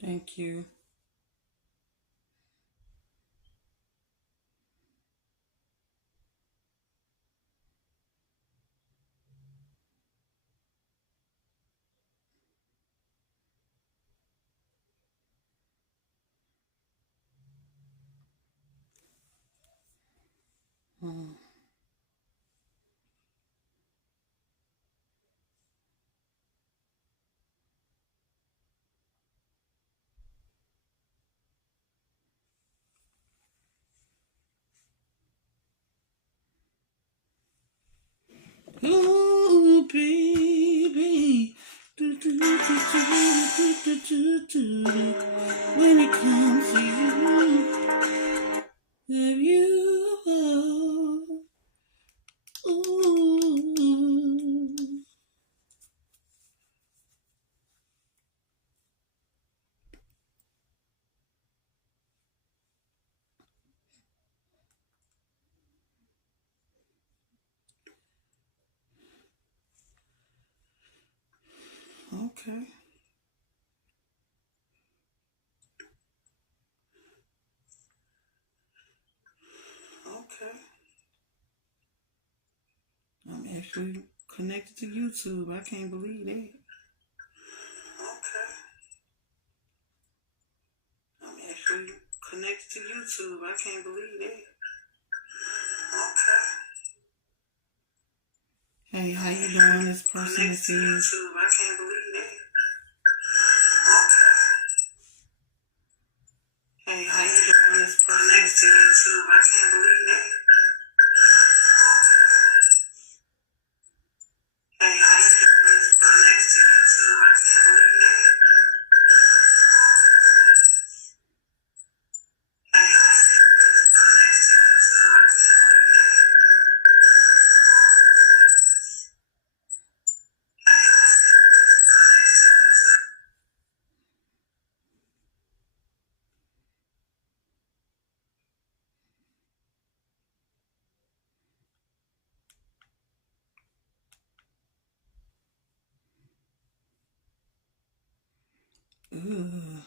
Thank you. Hmm. Ooh, baby. Do, do, do, do, do, do, do, do, do. When it comes to you, have you? Ooh. Okay. Okay. I'm actually connected to YouTube. I can't believe that. Okay. I'm actually connected to YouTube. I can't believe that. Okay. Hey, how you doing? This person is YouTube. I can't believe that. Hey, how you doing? This person is YouTube. I can't believe that. Hey, how you doing? This person is YouTube. I can't believe that. Hey, how you doing? This person is YouTube. I can't believe that. Ugh.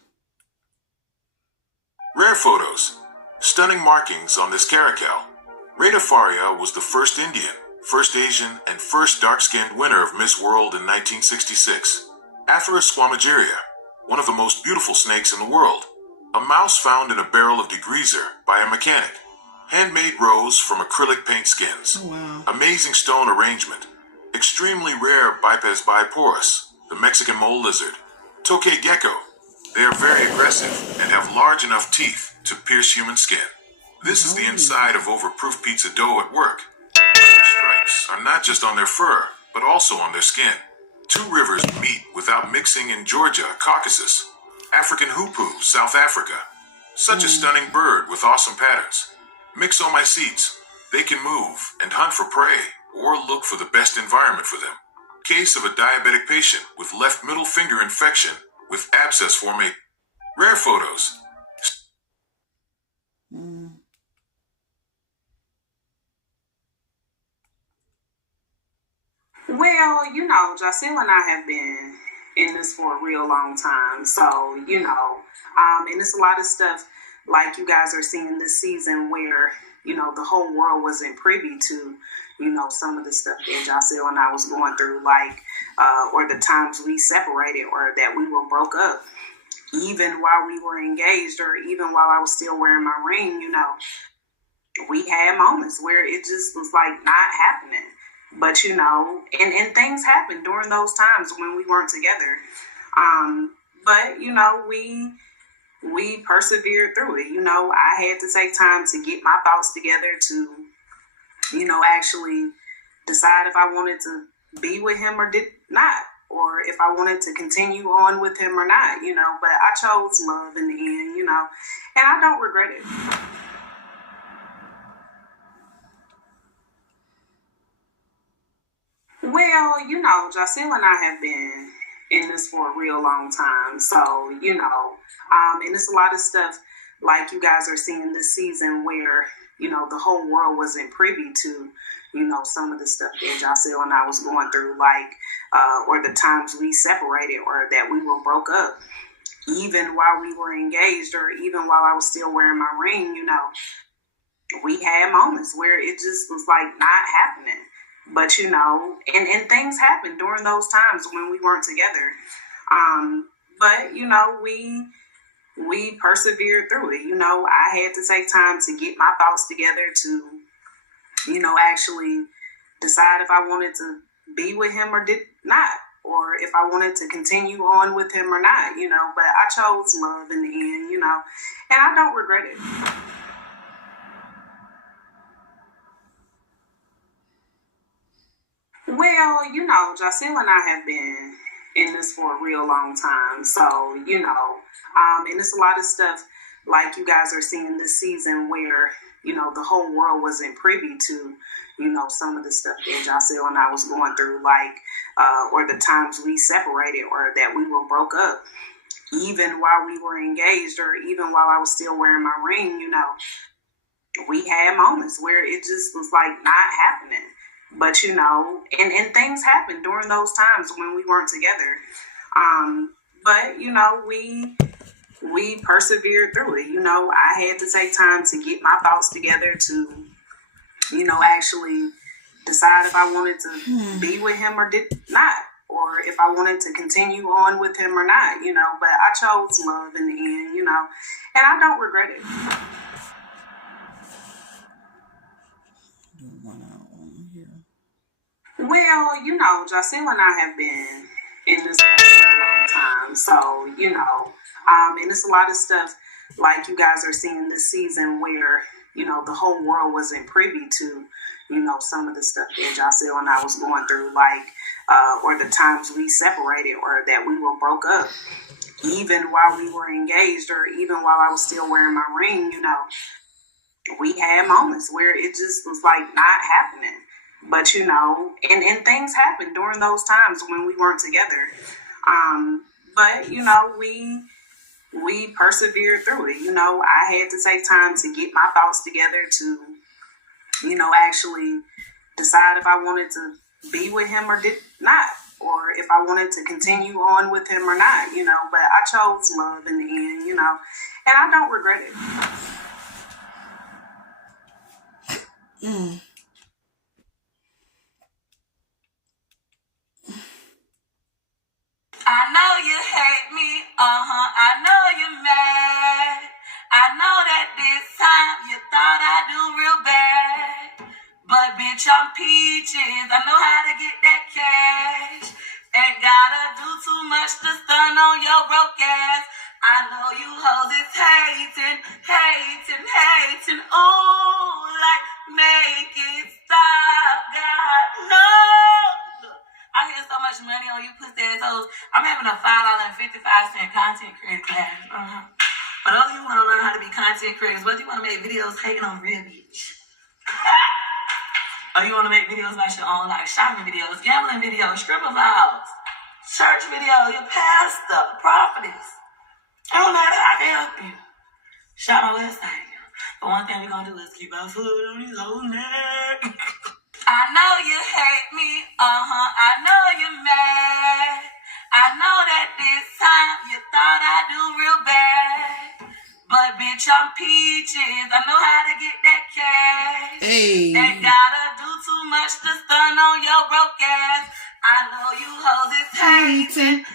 Rare photos. Stunning markings on this caracal. Rita Faria was the first Indian, first Asian, and first dark-skinned winner of Miss World in 1966. Atheris squamageria, one of the most beautiful snakes in the world. A mouse found in a barrel of degreaser by a mechanic. Handmade rose from acrylic paint skins. Oh, wow. Amazing stone arrangement. Extremely rare Bipes biporus, the Mexican mole lizard. Tokay gecko. They are very aggressive and have large enough teeth to pierce human skin. This is the inside of overproof pizza dough at work. Their stripes are not just on their fur, but also on their skin. Two rivers meet without mixing in Georgia, Caucasus. African hoopoe, South Africa. Such a stunning bird with awesome patterns. Myxomycetes. They can move and hunt for prey or look for the best environment for them. Case of a diabetic patient with left middle finger infection with abscess formation. Rare photos. Mm. Well, Jacelle and I have been in this for a real long time. So, and it's a lot of stuff like you guys are seeing this season where, the whole world wasn't privy to, some of the stuff that Jacelle and I was going through, like, or the times we separated or that we were broke up. Even while we were engaged or even while I was still wearing my ring, we had moments where it just was like not happening. But and things happened during those times when we weren't together. But we persevered through it. I had to take time to get my thoughts together to, actually decide if I wanted to be with him or did not, or if I wanted to continue on with him or not, but I chose love in the end, and I don't regret it. Well, Jacelle and I have been in this for a real long time. So, and it's a lot of stuff like you guys are seeing this season where, the whole world wasn't privy to, some of the stuff that Jacelle and I was going through, like, or the times we separated or that we were broke up. even while we were engaged or even while I was still wearing my ring, we had moments where it just was like not happening. But and things happened during those times when we weren't together. But we persevered through it. I had to take time to get my thoughts together to, actually decide if I wanted to be with him or did not, or if I wanted to continue on with him or not, but I chose love in the end, and I don't regret it. Well, Jacelle and I have been in this for a real long time. So, and it's a lot of stuff like you guys are seeing this season where, the whole world wasn't privy to, some of the stuff that Jacelle and I was going through, like, or the times we separated or that we were broke up, even while we were engaged or even while I was still wearing my ring, we had moments where it just was like not happening. But and things happened during those times when we weren't together. But we persevered through it. I had to take time to get my thoughts together to, actually decide if I wanted to be with him or did not, or if I wanted to continue on with him or not, but I chose love in the end, and I don't regret it. Well, Jacelle and I have been in this for a long time. So, and it's a lot of stuff like you guys are seeing this season where, the whole world wasn't privy to, some of the stuff that Jacelle and I was going through, like, or the times we separated or that we were broke up, even while we were engaged or even while I was still wearing my ring, we had moments where it just was like not happening. But and things happened during those times when we weren't together. But we persevered through it. I had to take time to get my thoughts together to, actually decide if I wanted to be with him or did not, or if I wanted to continue on with him or not, but I chose love in the end, and I don't regret it. I know you hate me, I know you're mad. I know that this time you thought I'd do real bad. But bitch, I'm peaches, I know how to get that cash. Ain't gotta do too much to stun on your broke ass. I know you hoes is hating, ooh, like make it stop, God, no. I get so much money on you pussy assholes. I'm having a $5.55 content creator class. For those of you who want to learn how to be content creators, whether you want to make videos hating on real bitch, or you want to make videos about your own, like shopping videos, gambling videos, stripper vlogs, church video, your pastor, prophetess. It don't matter, I can help you. Shop my website. But one thing we're going to do is keep our food on these old necks. I know you hate me, I know you're mad. I know that this time you thought I'd do real bad. But bitch, I'm peaches, I know how to get that cash. Hey. Ain't gotta do too much to stun on your broke ass. I know you hoes is hating,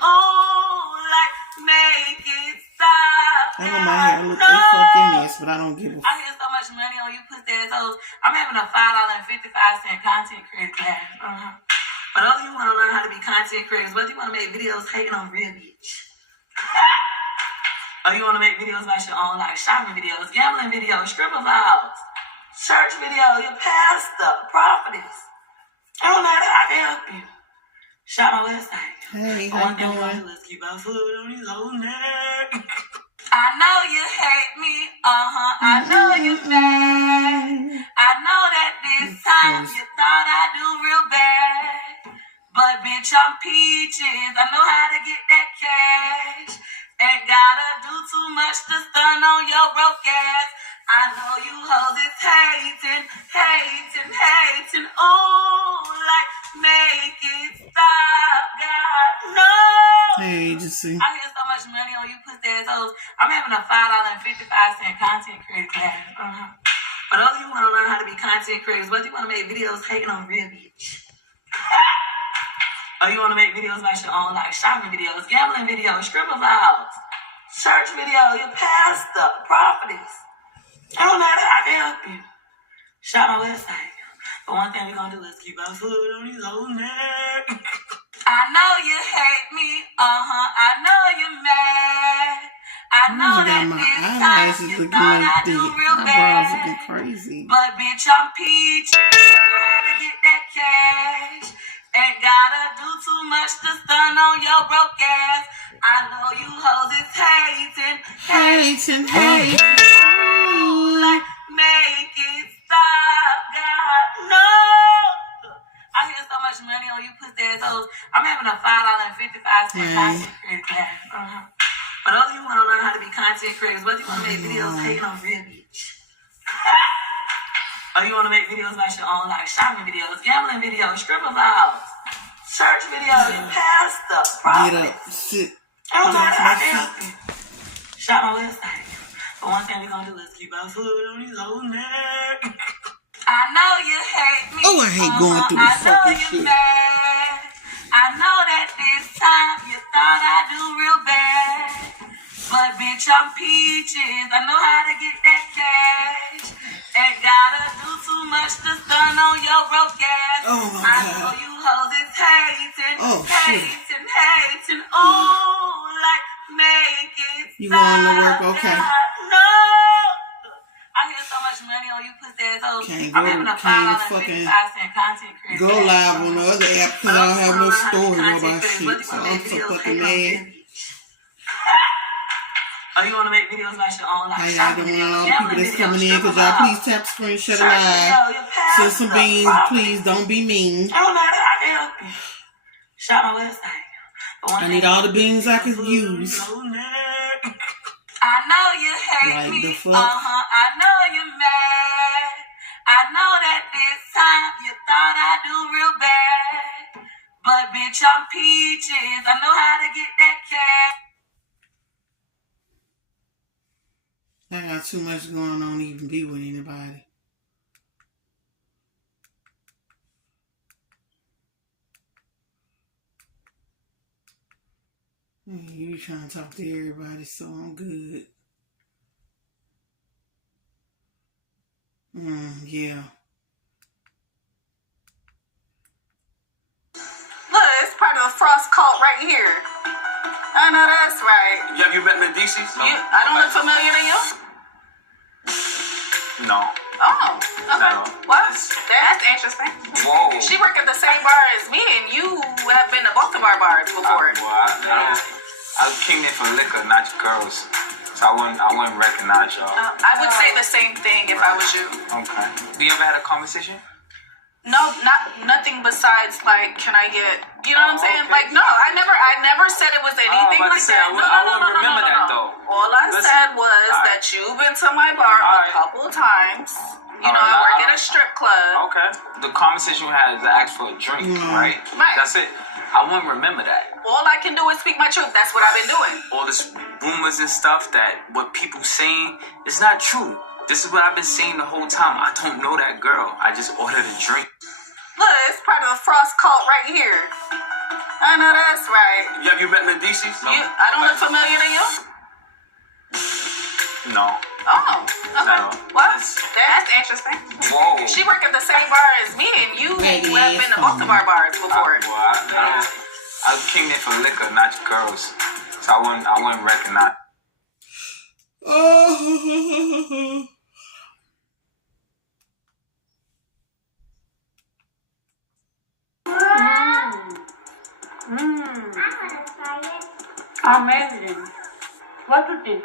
ooh, like make it stop. I know my hair look a fucking mess, but I don't give a I get so much money on you pussy assholes. I'm having a $5.55 content creator class. For those of you who want to learn how to be content creators, whether you want to make videos hating on real bitch, or you want to make videos about your own, like shopping videos, gambling videos, stripper vlogs, church video, your pastor, prophetess. It don't matter, I can help you. Shop my website. Hey, how you doing? Let's keep our food on these old necks. I know you hate me, I know you're mad. I know that this time you thought I'd do real bad. But bitch, I'm peaches, I know how to get that cash. Ain't gotta do too much to stun on your broke ass. I know you hoes is hating, ooh, like make it stop, God, no. Hey, just mercy. I get so much money on you pussy assholes. I'm having a $5.55 content creator class. For those of you who want to learn how to be content creators, whether you want to make videos hating on real bitch, or you want to make videos about your own, like shopping videos, gambling videos, stripper vlogs, church video, your pastor, prophetess. It don't matter. I can help you. Shop my website. But one thing we're going to do is keep our foot on his own neck. I know you hate me. I know you're mad. I know I that got my this time eyelashes you looking thought like I'd do the real eyebrows bad. looking crazy. But bitch, I'm peachy. Know how to get that cash. Ain't gotta do too much to stun on your broke ass. I know you hoes is hating. Hating. Like, make it stop, God, no. I get so much money on you pussy assholes. I'm having a $5.55 content creator class. For those of you who want to learn how to be content creators, whether you want to make videos hating on real bitch, or you want to make videos about your own, like shopping videos, gambling videos, stripper vlogs, church videos, your pastor, Get prophet. up, sit. It don't Get matter. off my I can help feet. you. Shop my website. But one thing we're going to do is keep our foot on his own neck. I know you hate me. Oh, I hate going through this I know fucking you're shit. mad. I know that this time you thought I'd do real bad. But bitch, I'm peaches. I know how to get that cash. Ain't gotta do too much to stun on your broke ass. Oh my I God. know you hoes is hating. Oh, shit. Hating. Ooh, like make it You going to work? stop. Okay. No. I get so much money on you pussy assholes. Can't I'm go- having a can't $5.55 content creator. Go live on the other app because I don't have no story about shit. So I'm so fucking mad. Or you want to make videos about your own, like How y'all shopping doing? videos, All the people gambling that's videos, coming in, stripper because y'all vlogs, please tap screenshot church live. video, your Send some pastor, beans, prophet. please. Don't be mean. It don't matter. I can help you. Shop my website. But one I thing need all the beans I keep can our foot on use. your neck. I know you hate Like me. the fuck? I know you're mad. I know that this time you thought I'd do real bad. But bitch, I'm peaches. I know how to get that cash. I got too much going on to even be with anybody. You trying to talk to everybody, so I'm good. Yeah. Look, it's part of the Frost cult right here. I know that's right. Have you met Medici? No. I don't look familiar to you? No. Oh, okay. No. Well, that's interesting. Whoa. She work at the same bar as me, and you have been to both of our bars before. I came in for liquor, not girls. So I wouldn't recognize y'all. I would say the same thing if I was you. Okay. Do you ever had a conversation? No, nothing besides like, can I get? You know what I'm saying? Okay. Like, no, I never said it was anything about to like say, that. I wouldn't remember that, though. All I Listen, said was all right. that you've been to my bar All a right. couple times. You All know, right, I work all at a right. strip club. Okay. The conversation we had is to ask for a drink, right? Right. That's it. I wouldn't remember that. All I can do is speak my truth. That's what I've been doing. All this rumors and stuff that what people saying is not true. This is what I've been saying the whole time. I don't know that girl. I just ordered a drink. Look, it's part of the Frost cult right here. I know that's right. Have you met Medici? No. I don't look familiar to you? No. Oh, okay. No. Well, that's interesting. Whoa. She work at the same bar as me, and you have been to both of our bars before. I came in for liquor, not girls. So I wouldn't recognize. Oh. Amazing. What do you think?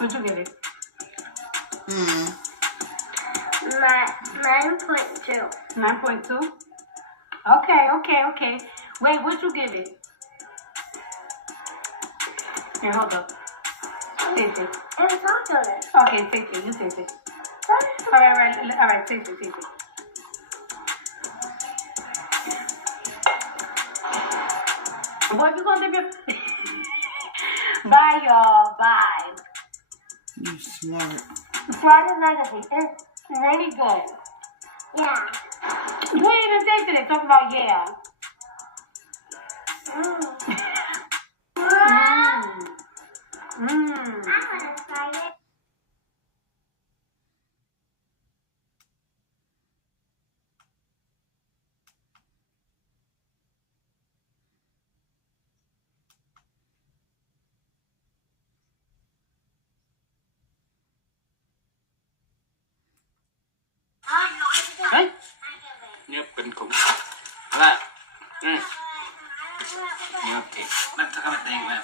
Would you get it? 9.2. 9.2? Okay. Wait, would you give it? Here, hold up. Taste it. It's not good. Okay, taste it. You taste it. All right, taste it. What you gonna do? Bye, y'all. Bye. You smart. Fried is legacy. It's really good. Yeah. You ain't even tasted it. Talking about yeah. I want to try it. Đấy. Nhấp kinh khủng. Là. Nhấp thì bắt các bạn đen nè.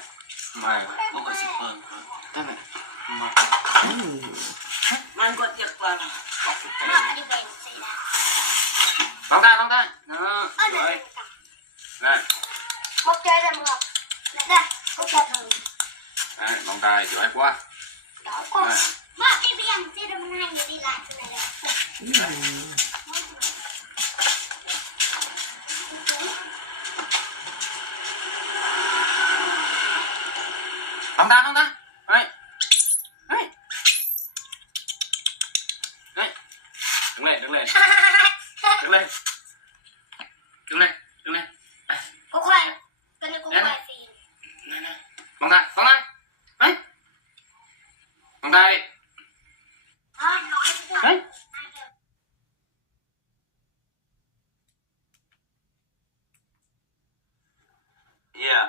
Mà có gọi shipper. Thế này. Mang gọi tiệc vào. Tông ta. Đó. Rồi. Này. Một chơi là một. Đây, một chơi thử. Đấy, tông ta giỏi quá. Đó con. Mà cái viêm chơi đâm hai người đi lại thế này rồi. Tông ta. Đấy. Đấy. Đấy. Đứng lên. Đứng lên. Cô khoai. Cái này cô khoai phì. Này. Tông ta. Đấy. Tông ta đi. Đấy. Yeah.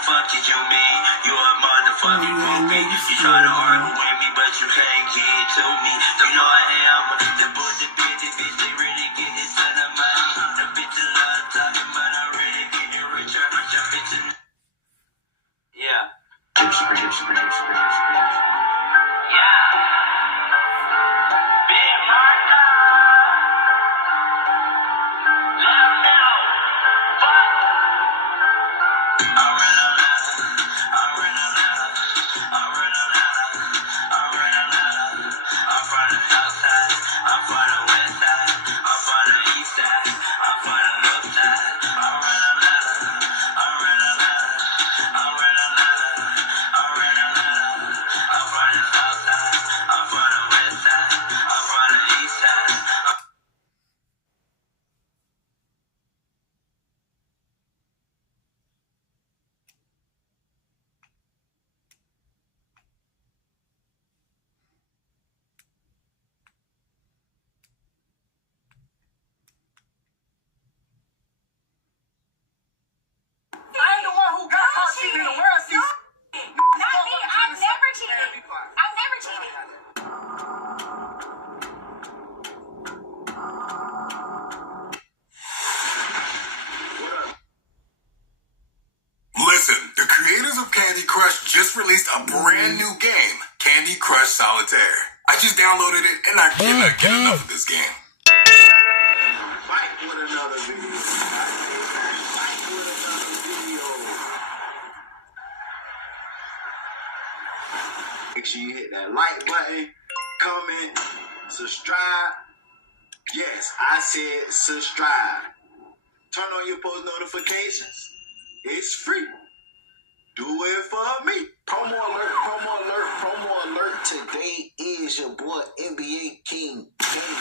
Fuck you mean? You a motherfucking groupie. You try to argue with me, but you can't get to me. Them know I am. The pussy bitches, they really get it to the money. The bitches love talking, but I'm really getting richer. The bitches. Yeah. Listen, the creators of Candy Crush just released a brand new game, Candy Crush Solitaire. I just downloaded it and I cannot get enough of this game. Fight with another video. Make sure you hit that like button, comment, subscribe. Yes, I said subscribe. Turn on your post notifications. It's free. Do it for me. Promo alert. Today is your boy NBA King Game.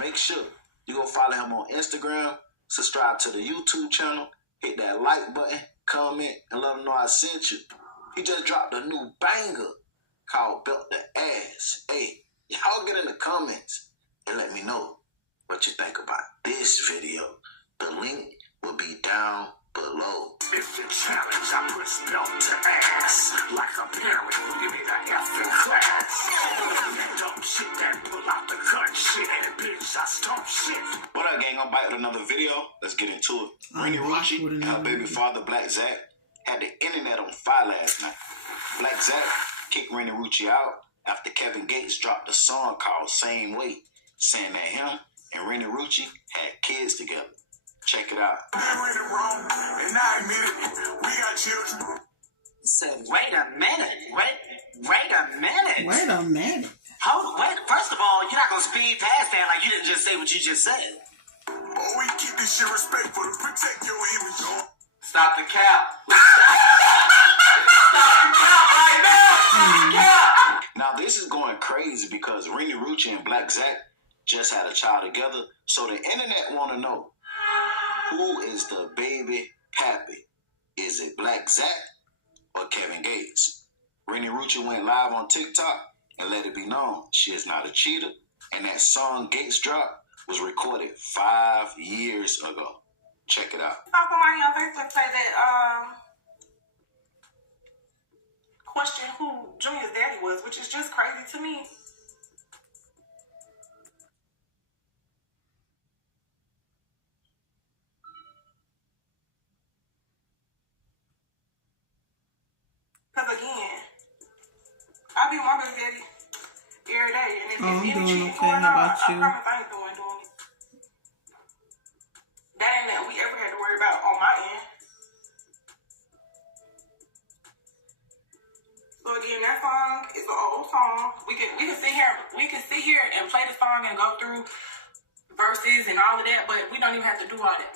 Make sure you go follow him on Instagram, subscribe to the YouTube channel, hit that like button, comment, and let him know I sent you. He just dropped a new banger called Belt the Ass. Hey, y'all get in the comments and let me know what you think about this video. The link will be down below. If you challenge, I put spell to ass. Like a parent who give me the F in class. That dumb shit that pull out the cut shit. And bitch, I stomp shit. What up, gang? I'm back with another video. Let's get into it. Rini Rucci and her baby father, Black Zack, had the internet on fire last night. Black Zack kicked Rini Rucci out after Kevin Gates dropped a song called Same Weight, saying that him and Rini Rucci had kids together. Check it out. We went wrong, and I admit it. We got children. Said, wait a minute. Wait a minute. Wait a minute. Wait. First of all, you're not gonna speed past that like you didn't just say what you just said. Oh, we keep this shit respectful to protect your image. Stop the cap. Stop the cap right now. Now this is going crazy because Rini Rucci and Black Zack just had a child together, so the internet want to know, who is the baby pappy? Is it Black Zack or Kevin Gates? Rini Rucci went live on TikTok and let it be known she is not a cheater, and that song Gates dropped was recorded 5 years ago. Check it out. Somebody on Facebook say that question who Junior's daddy was, which is just crazy to me. Because again, I be with my baby daddy every day, and if I'm it's any doing cheating okay. going How on, about I you? promise I ain't doing it. That ain't that we ever had to worry about on my end. So again, that song is an old song. We can sit here and play the song and go through verses and all of that, but we don't even have to do all that.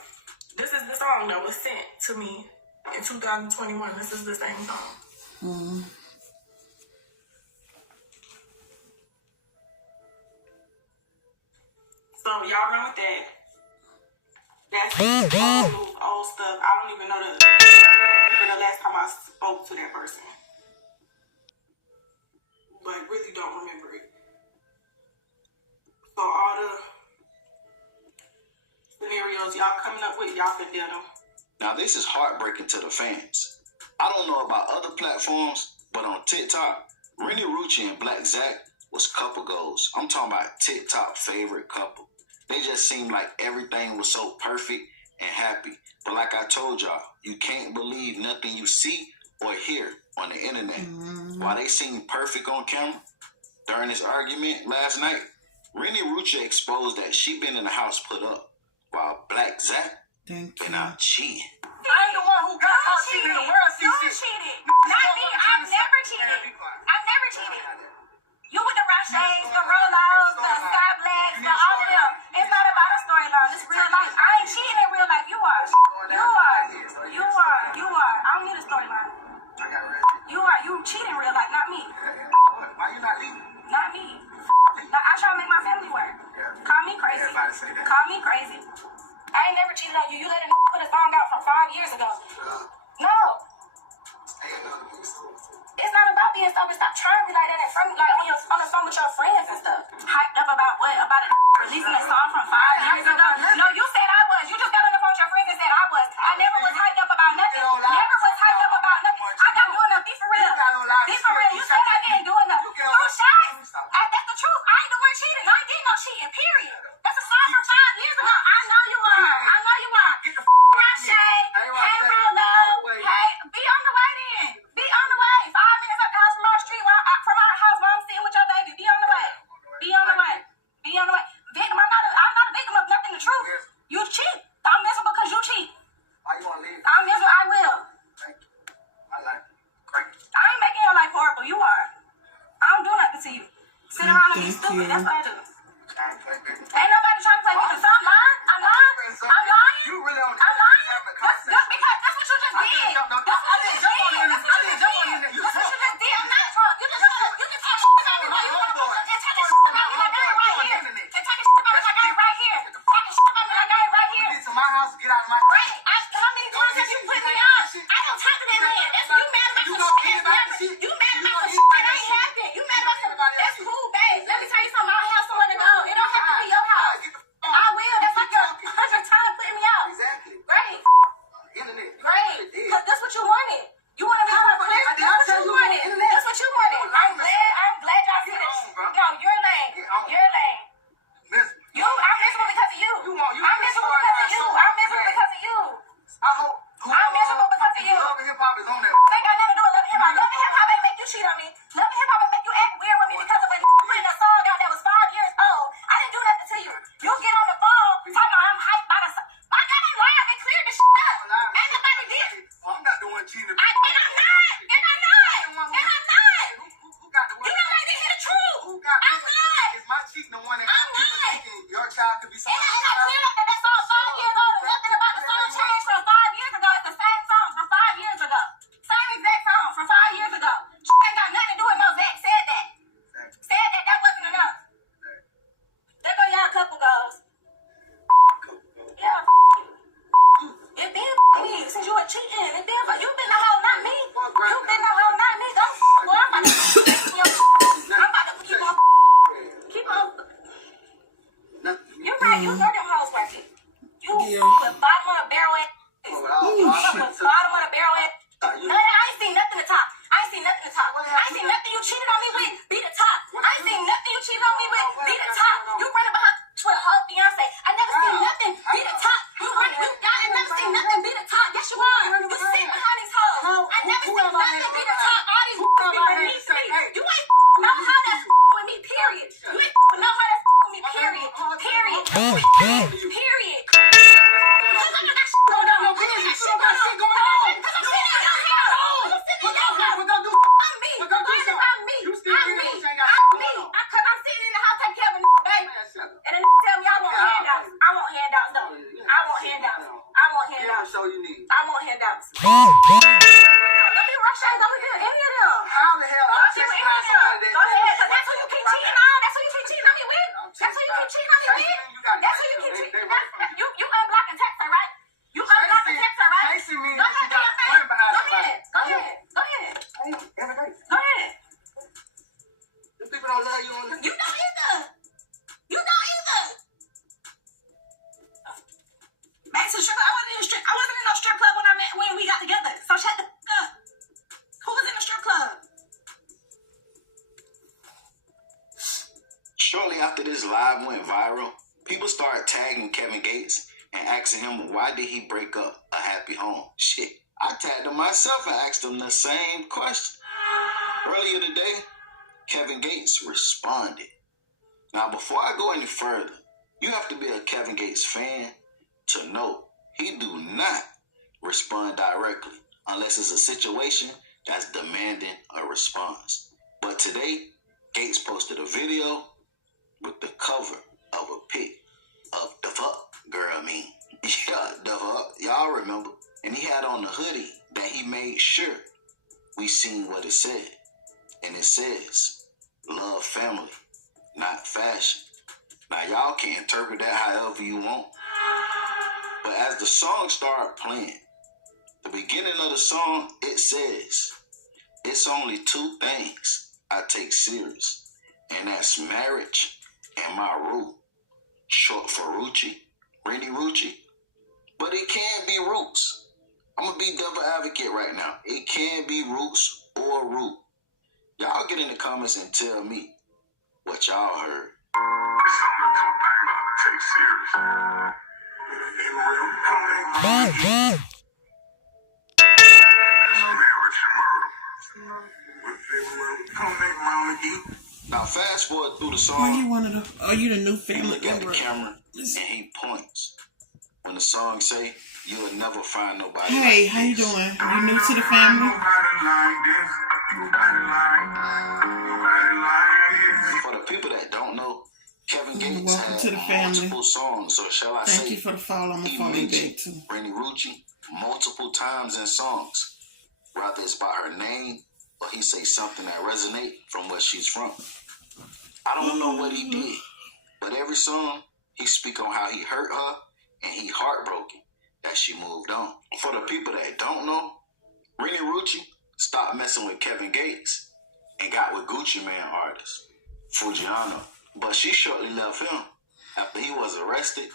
This is the song that was sent to me in 2021. This is the same song. So y'all run with that. That's old stuff. I don't even remember the last time I spoke to that person. But really don't remember it. So all the scenarios y'all coming up with, y'all can deal them. Now this is heartbreaking to the fans. I don't know about other platforms, but on TikTok, Rini Rucci and Black Zack was couple goals. I'm talking about TikTok favorite couple. They just seemed like everything was so perfect and happy. But like I told y'all, you can't believe nothing you see or hear on the internet. While they seemed perfect on camera, during this argument last night, Rini Rucci exposed that she been in the house put up, while Black Zack been out cheating. I ain't the one who got caught cheating in the world. You cheated. Not me. I've never cheated. I've never cheated. You with the Roches, the Rolos, the Sky Blacks, the all of them. It's not about a storyline. It's real life. I ain't cheating in real life. You are. I don't need a storyline. You cheat in real life, not me. Why you not leaving? Not me. No, I try to make my family work. Call me crazy. I ain't never cheated on you. You let a put a song out from 5 years ago. No. It's not about being stupid. Stop trying to be like that in front of me, like on the phone with your friends and stuff. Hyped up about what? About it releasing a song from 5 years ago? No, you said I was. You just got on the phone with your friends and said I was. I never was hyped up about nothing. Never was hyped up about nothing. I got doing enough. Be for real. Be for real. You said I didn't do enough. Through shots. That's the truth. I ain't the one cheating. I did no cheating, period. That's a song from 5 years ago. I know you are. Roche. Hey, Rolo. Hey, be on the way then. Be on the way. 5 minutes up the house from our street, from our house where I'm sitting with your baby. Be on the way. Victim, I'm not a victim of nothing. The truth. You cheat. I'm miserable because you cheat. Why you want to leave? I'm miserable. I will. Thank you. I like it. Great. I ain't making your life horrible. You are. I don't do nothing to you. Sit around and be stupid. That's what I do. Ain't nobody trying to play with you. So I'm lying. I'm lying. You really on I'm lying. That's because that's what you just did. That's what you just did. I'm not drunk. You just talk shit about me like you want to. And talk shit about me like I ain't right here. And talk shit about me like I ain't right here. Talk shit about me like I ain't right here. Get to my house, get out of my Right. How many times have you put me on? I don't talk to that man. That's you mad about some shit. You mad about some shit that ain't happened. You mad about some. That's cool, babe. Let me tell you something. I'll have someone you cheat on me. Love and Hip Hop will make you act weird with me because of a putting a song out that was 5 years old. I didn't do nothing to you. You get on the phone, talking about I'm hyped by the song. I got him live and cleared the shit up. Ain't nobody did. I'm not the one cheating. And I'm not. Who got the one? You know I didn't hear the truth. Who got the I'm one? not. Is my cheating the one that I'm people not. thinking your child could be And somebody I cleared up that song 5 years old and nothing about the song changed from 5 years ago. It's the same song from 5 years ago. Same exact song from 5 years ago. Ain't got nothing to do with no Zach said that. Said that wasn't enough. There go y'all couple goals. Yeah, it been me since you were cheating. It been you been the hoe, not me. You been the hoe, not me. Don't boy, I'm about to keep on. You're right. You know them hoes working. You the bottom of the barrel at. Bottom of the barrel at. I ain't seen nothing to top. I ain't seen nothing to top. I ain't seen nothing you cheated on me with. Be the top. I ain't seen nothing you cheated on me with. Be the top. You running behind with her fiance. I never seen nothing. Be the top. You running. I never seen nothing. Be the top. Yes, you are. You sit behind these hoes. I never seen nothing. Be the top. All these be beneath me. You ain't know how that's with me. Period. You ain't know how that's with me. Period. Period. Period. Because I got shit going on. I got shit going on. Because I'm sitting out here. I'm sitting in your house. I'm me. I'm me. Because I'm sitting in the house taking care of a baby. And then tell me I want handouts. I want handouts though. I want handouts. I want handouts. I want handouts. Don't be rushing. Don't be any of them. How the hell I just got somebody that? Go ahead, because that's who you keep cheating on. That's who you keep cheating on me with. That's who you keep cheating on me with. That's who you keep cheating. You unblock and text her, right? You unblock and text her, right? Chasing me. Go ahead, She got one behind go somebody. ahead. Go ahead. Go ahead. Every day. Go ahead. The people don't love you on the. You don't either. You don't either. Back to the strip. I wasn't in no strip club when we got together. So shut the fuck up. Who was in the strip club? Shortly after this live went viral, people started tagging Kevin Gates and asking him why did he break up a happy home. Shit, I tagged him myself and asked him the same question. Earlier today, Kevin Gates responded. Now, before I go any further, you have to be a Kevin Gates fan to know he do not respond directly unless it's a situation that's demanding a response. But today, Gates posted a video with the cover of a pic of the fuck girl, Yeah, the fuck. Y'all remember. And he had on the hoodie that he made sure we seen what it said. And it says, love family, not fashion. Now, y'all can interpret that however you want. But as the song started playing, the beginning of the song, it says, it's only two things I take serious, and that's marriage and my Roo, short for Rucci, Rennie Rucci. But it can be Roots. I'm going to be devil advocate right now. It can be Roots or Root. Y'all get in the comments and tell me what y'all heard. It's only two things I take serious. Now fast forward through the Are song. you one of the? Are you the new He family look at the member? camera and he points. When the song say, you will never find nobody Hey, like how you this. doing? You new to the family? For the people that don't know, Kevin Gates Welcome had to the family. multiple songs, or shall I Thank say, you for the follow. I'm he gonna follow you mentioned back too. Rennie Rucci multiple times in songs. Whether it's by her name or he say something that resonate from where she's from. I don't know what he did, but every song he speak on how he hurt her and he heartbroken that she moved on. For the people that don't know, Rennie Rucci stopped messing with Kevin Gates and got with Gucci Mane artist Fujiano. But she shortly left him after he was arrested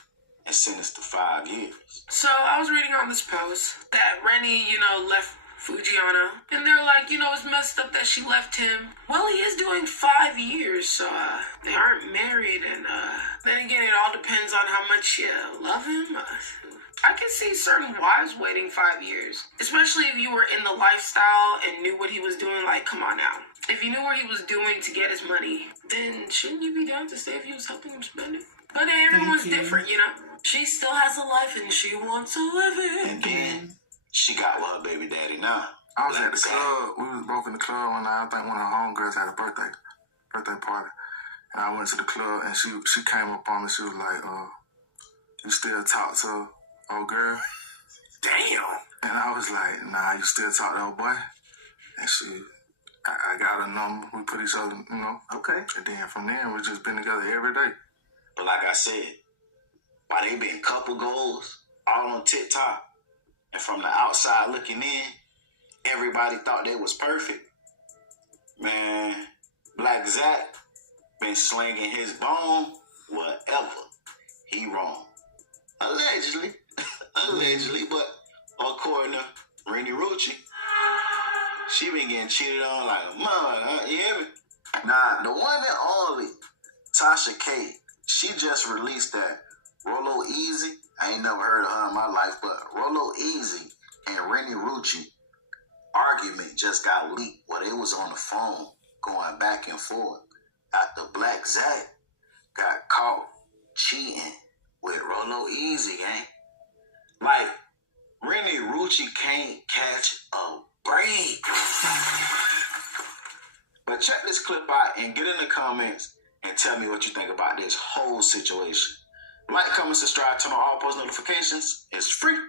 and sentenced to 5 years. So I was reading on this post that Rennie, left Fujiano. And they're like, it's messed up that she left him. Well, he is doing 5 years, so they aren't married. And then again, it all depends on how much you love him. I can see certain wives waiting 5 years, especially if you were in the lifestyle and knew what he was doing. Like, come on now. If you knew what he was doing to get his money, then shouldn't you be down to stay if you was helping him spend it? But everyone's different, you know? She still has a life and she wants to live it. And then she got with her baby daddy now. I was at the club. We was both in the club one night. I think one of her homegirls had a birthday party. And I went to the club and she came up on me. She was like, you still talk to old girl? Damn. And I was like, nah, you still talk to old boy? And I got her number. We put each other, you know. Okay. And then from there, we just been together every day. But like I said, why they been couple goals all on TikTok, and from the outside looking in, everybody thought they was perfect. Man, Black Zach been slinging his bone, whatever. He wrong. Allegedly. Allegedly, but according to Rennie Rucci, she been getting cheated on like a mother, you hear me? Nah, the one and only Tasha K, she just released that Rolo Easy. I ain't never heard of her in my life, but Rolo Easy and Rennie Rucci argument just got leaked where they was on the phone going back and forth after Black Zach got caught cheating with Rolo Easy, gang. Like, Rennie Rucci can't catch a break. But check this clip out and get in the comments and tell me what you think about this whole situation. Like, comment, subscribe, turn on all post notifications. It's free.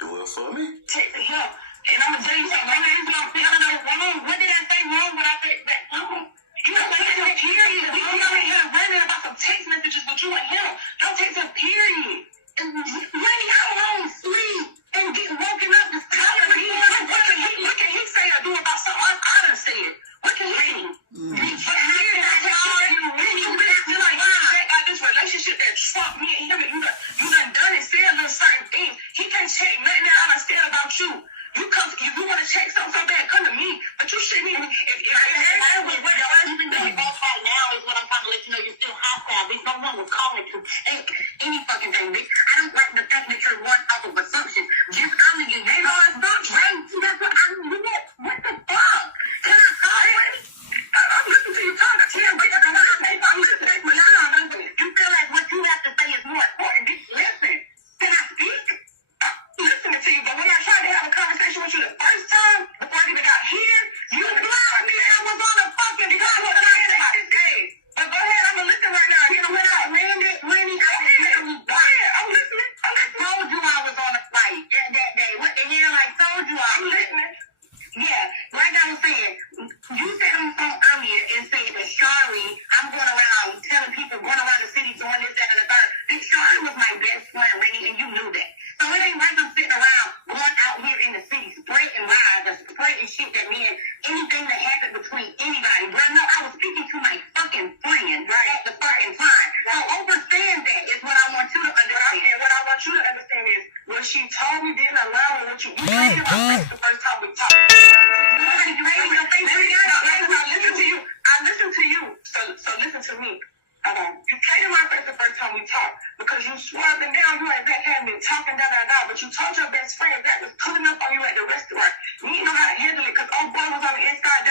Do it for me. Take the help. And I'm going to tell you something. Wrong. What did I say wrong? What I said that wrong? You don't take some period. We over here running about some text messages with you and him. Don't take some period. And running out home, sleep, and get woken up is tired. What can he say or do about something I done said? What can he do? This relationship that fucked me and him, and you done it, said little certain things. He can't check nothing that I done said about you. If you want to check something so bad, come to me. But you shouldn't even. If that was what even though you're both right now is what I'm trying to let you know. You're still hostile. There's no one with calling to any fucking thing, bitch. I don't like the fact that you're one off of assumption. Just honestly, they know it's not right. That's what I'm doing. What the fuck? Can I call it? I'm listening to you talk. I can't wait to come out. I'm listening. But you feel like what you have to say is more important. Bitch, listen. Can I speak? Listening to you, but when I tried to have a conversation with you the first time, before I even got here, you blocked me and I was on a fucking because what I had to say. But go ahead, I'm gonna listen right now. You know when I landed, Rennie, I'm listening. I told you I was on a flight that day. What the hell? I told you I'm listening. Yeah, like I was saying, you said on the phone earlier and said that Shari, I'm going around telling people, going around the city, doing this, that, and the third. Big Shari was my best friend, Rennie, and you knew that. So it ain't like I'm sitting around going out here in the city, spreading lies or spreading shit that meant anything that happened between anybody. Bro, no, I was speaking to my fucking friend at the fucking time. So understand that is what I want you to understand. And what I want you to understand is what she told me didn't allow me what you played in my face the first time we talked. I listened to you. So listen to me. You played in my face the first time we talked because you swore up and down you and Zach had been talking but you told your best friend that was pulling up on you at the restaurant. You didn't know how to handle it because old boy was on the inside,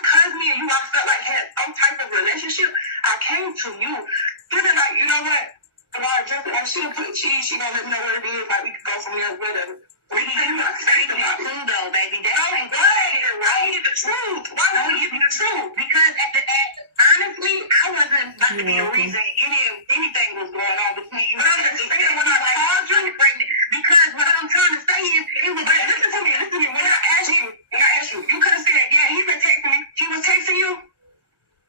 Cause me and you all felt like had some type of relationship. I came to you feeling like, you know what? If I address it, I should have put cheese. She gonna let me know what it is. Like we could go from there, whatever. We need to say the truth though, baby. That ain't good. I needed the truth. Why would you give me the truth? Because honestly, I wasn't about to be the reason anything was going on between you. When I called you, because what I'm trying to say is, it was. Listen to me. When I asked you, you could have said, yeah, he's been texting me. He was texting you.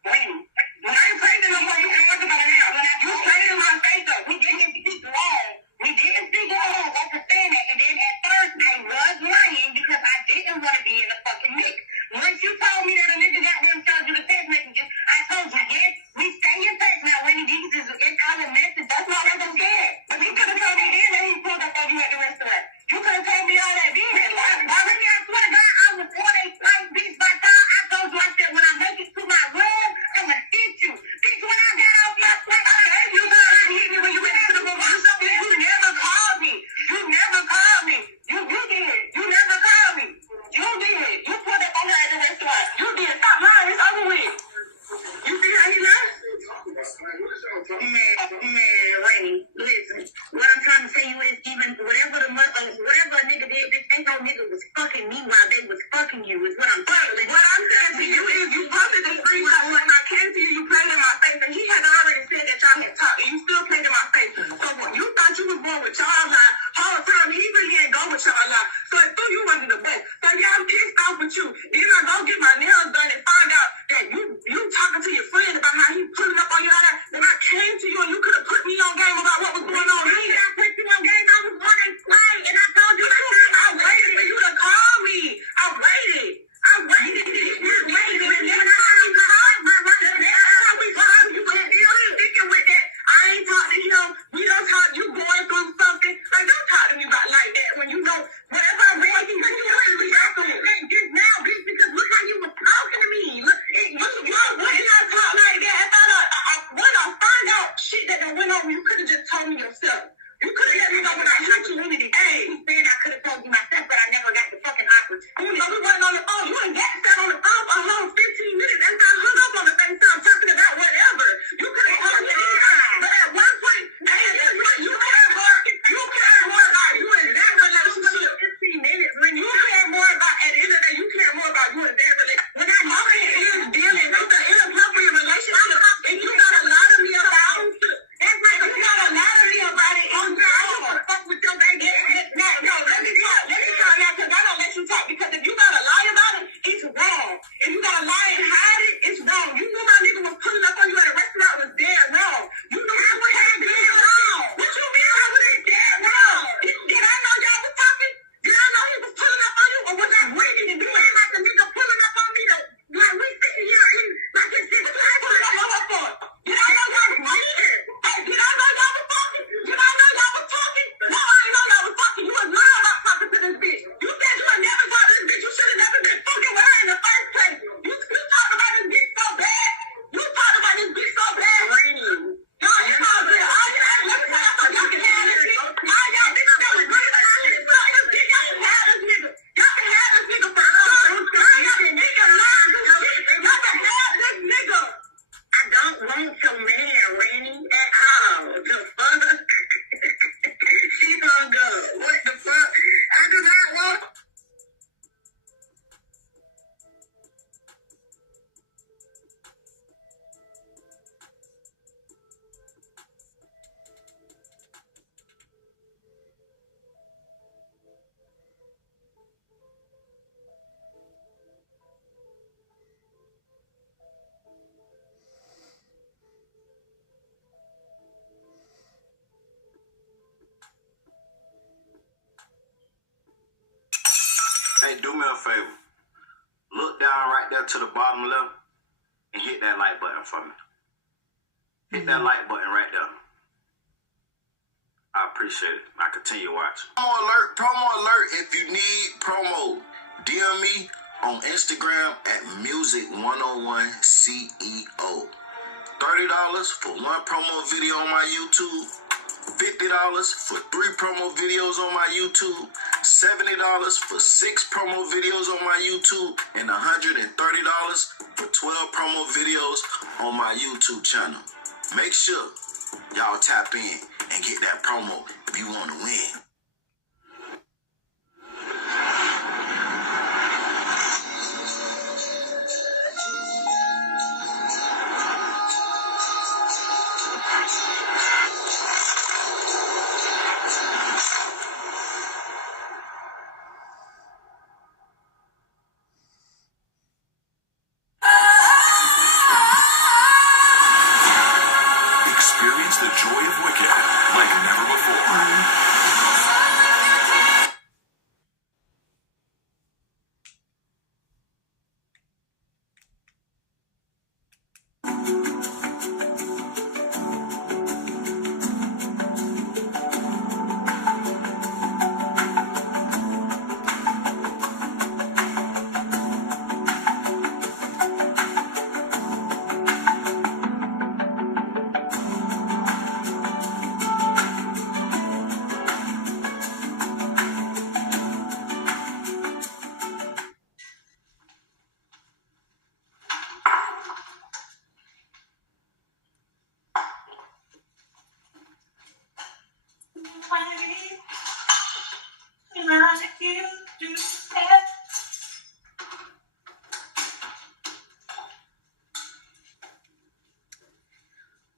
Wait. When I ain't playing no more, you can't talk about it now. You played in my face though. We didn't speak long. I understand that. And then at first, I was lying because I didn't want to be in the fucking mix. Once you told me that a nigga got them told you the text messages, I told you, yes, we stay in touch now. Rennie, these is to the bottom left and hit that like button for me. Hit that like button right there. I appreciate it. I continue watching. Promo alert. If you need promo, DM me on Instagram at music101CEO. $30 for one promo video on my YouTube. $50 for 3 promo videos on my YouTube. $70 for 6 promo videos on my YouTube. And $130 for 12 promo videos on my YouTube channel. Make sure y'all tap in and get that promo if you want to win. Experience the joy of Wicked like never before.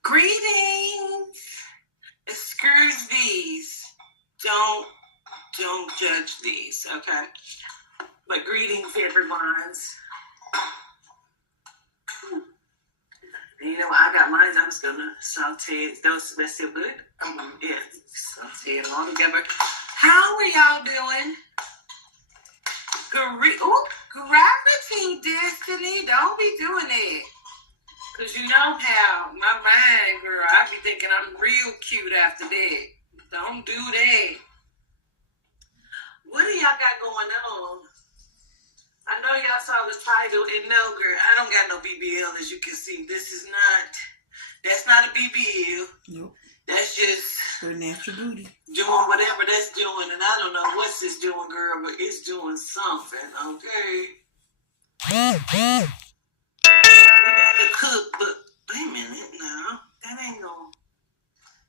Greetings. Excuse these. Don't judge these, okay? But greetings, everyone's. You know, I got mine. I'm just gonna saute it. Those that still good. Yeah, saute it all together. How are y'all doing? Gravity, Destiny. Don't be doing that. Cause you know how my mind, girl, I be thinking I'm real cute after that. Don't do that. What do y'all got going on? I know y'all saw the title, and no, girl, I don't got no BBL, as you can see. That's not a BBL. Nope. That's just her natural beauty. Doing whatever that's doing, and I don't know what's this doing, girl, but it's doing something, okay? We got to cook, but wait a minute, no, that ain't gonna.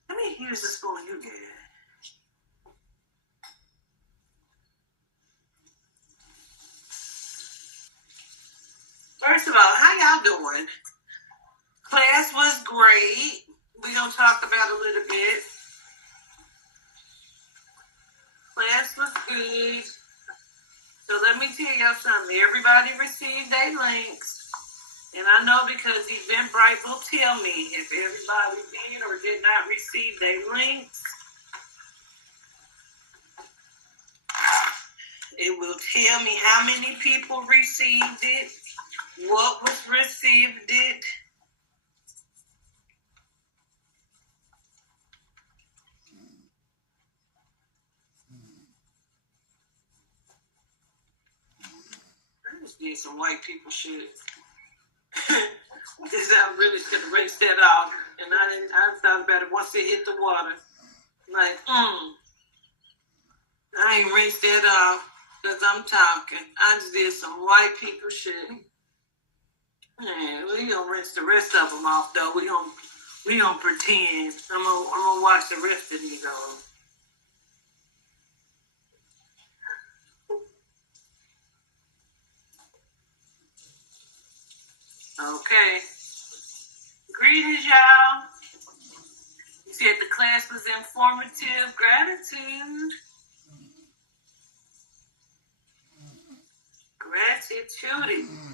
Let me use the spoon you get. First of all, how y'all doing? Class was great. We're gonna talk about a little bit. Class was good. So let me tell y'all something. Everybody received their links. And I know because Eventbrite will tell me if everybody did or did not receive their links. It will tell me how many people received it, what was received it. I just did some white people shit. I really should have rinsed that off. And I thought about it once it hit the water. Like, I ain't rinsed that off because I'm talking. I just did some white people shit. Man, we gonna rinse the rest of them off though. We gonna pretend. I'm gonna watch the rest of these off. Okay. Greetings, y'all. You said the class was informative. Gratitude. Gratitude.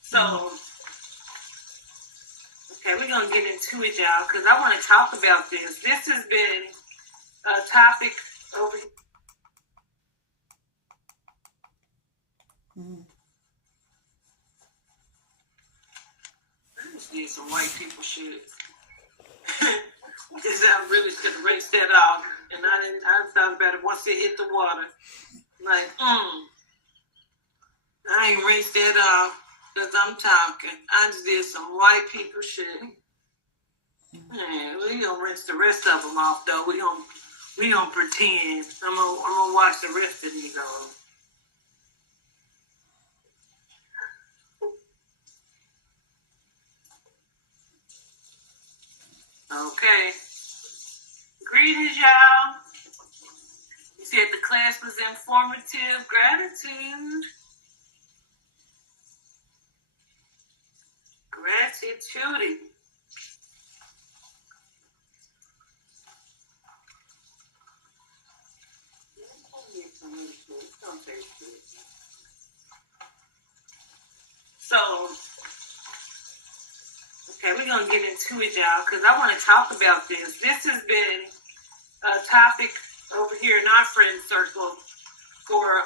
So, okay, we're gonna get into it, y'all, because I want to talk about this. This has been a topic over here. I just need some white people shit. This I really should have rinsed that off, and I thought about it once it hit the water. Like, I ain't rinsed that off because I'm talking. I just did some white people shit. Man, we gonna rinse the rest of them off though. We gonna pretend. I'm gonna watch the rest of these on. Okay. Greetings, y'all. You said the class was informative. Gratitude. Gratitude. So, okay, we're going to get into it, y'all, because I want to talk about this. This has been a topic over here in our friend circle for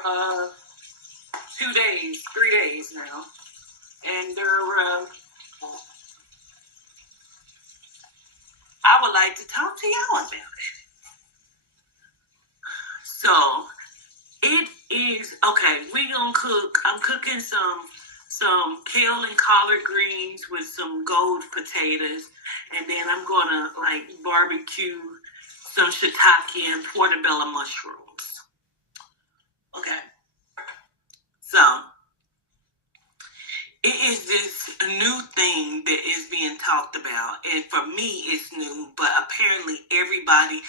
2 days, 3 days now. And I would like to talk to y'all about it. So, it is, okay, we gonna cook. I'm cooking some kale and collard greens with some gold potatoes. And then I'm gonna like barbecue some shiitake and portobello mushrooms. Okay. So, it is this new thing that is being talked about. And for me, it's new, but apparently everybody,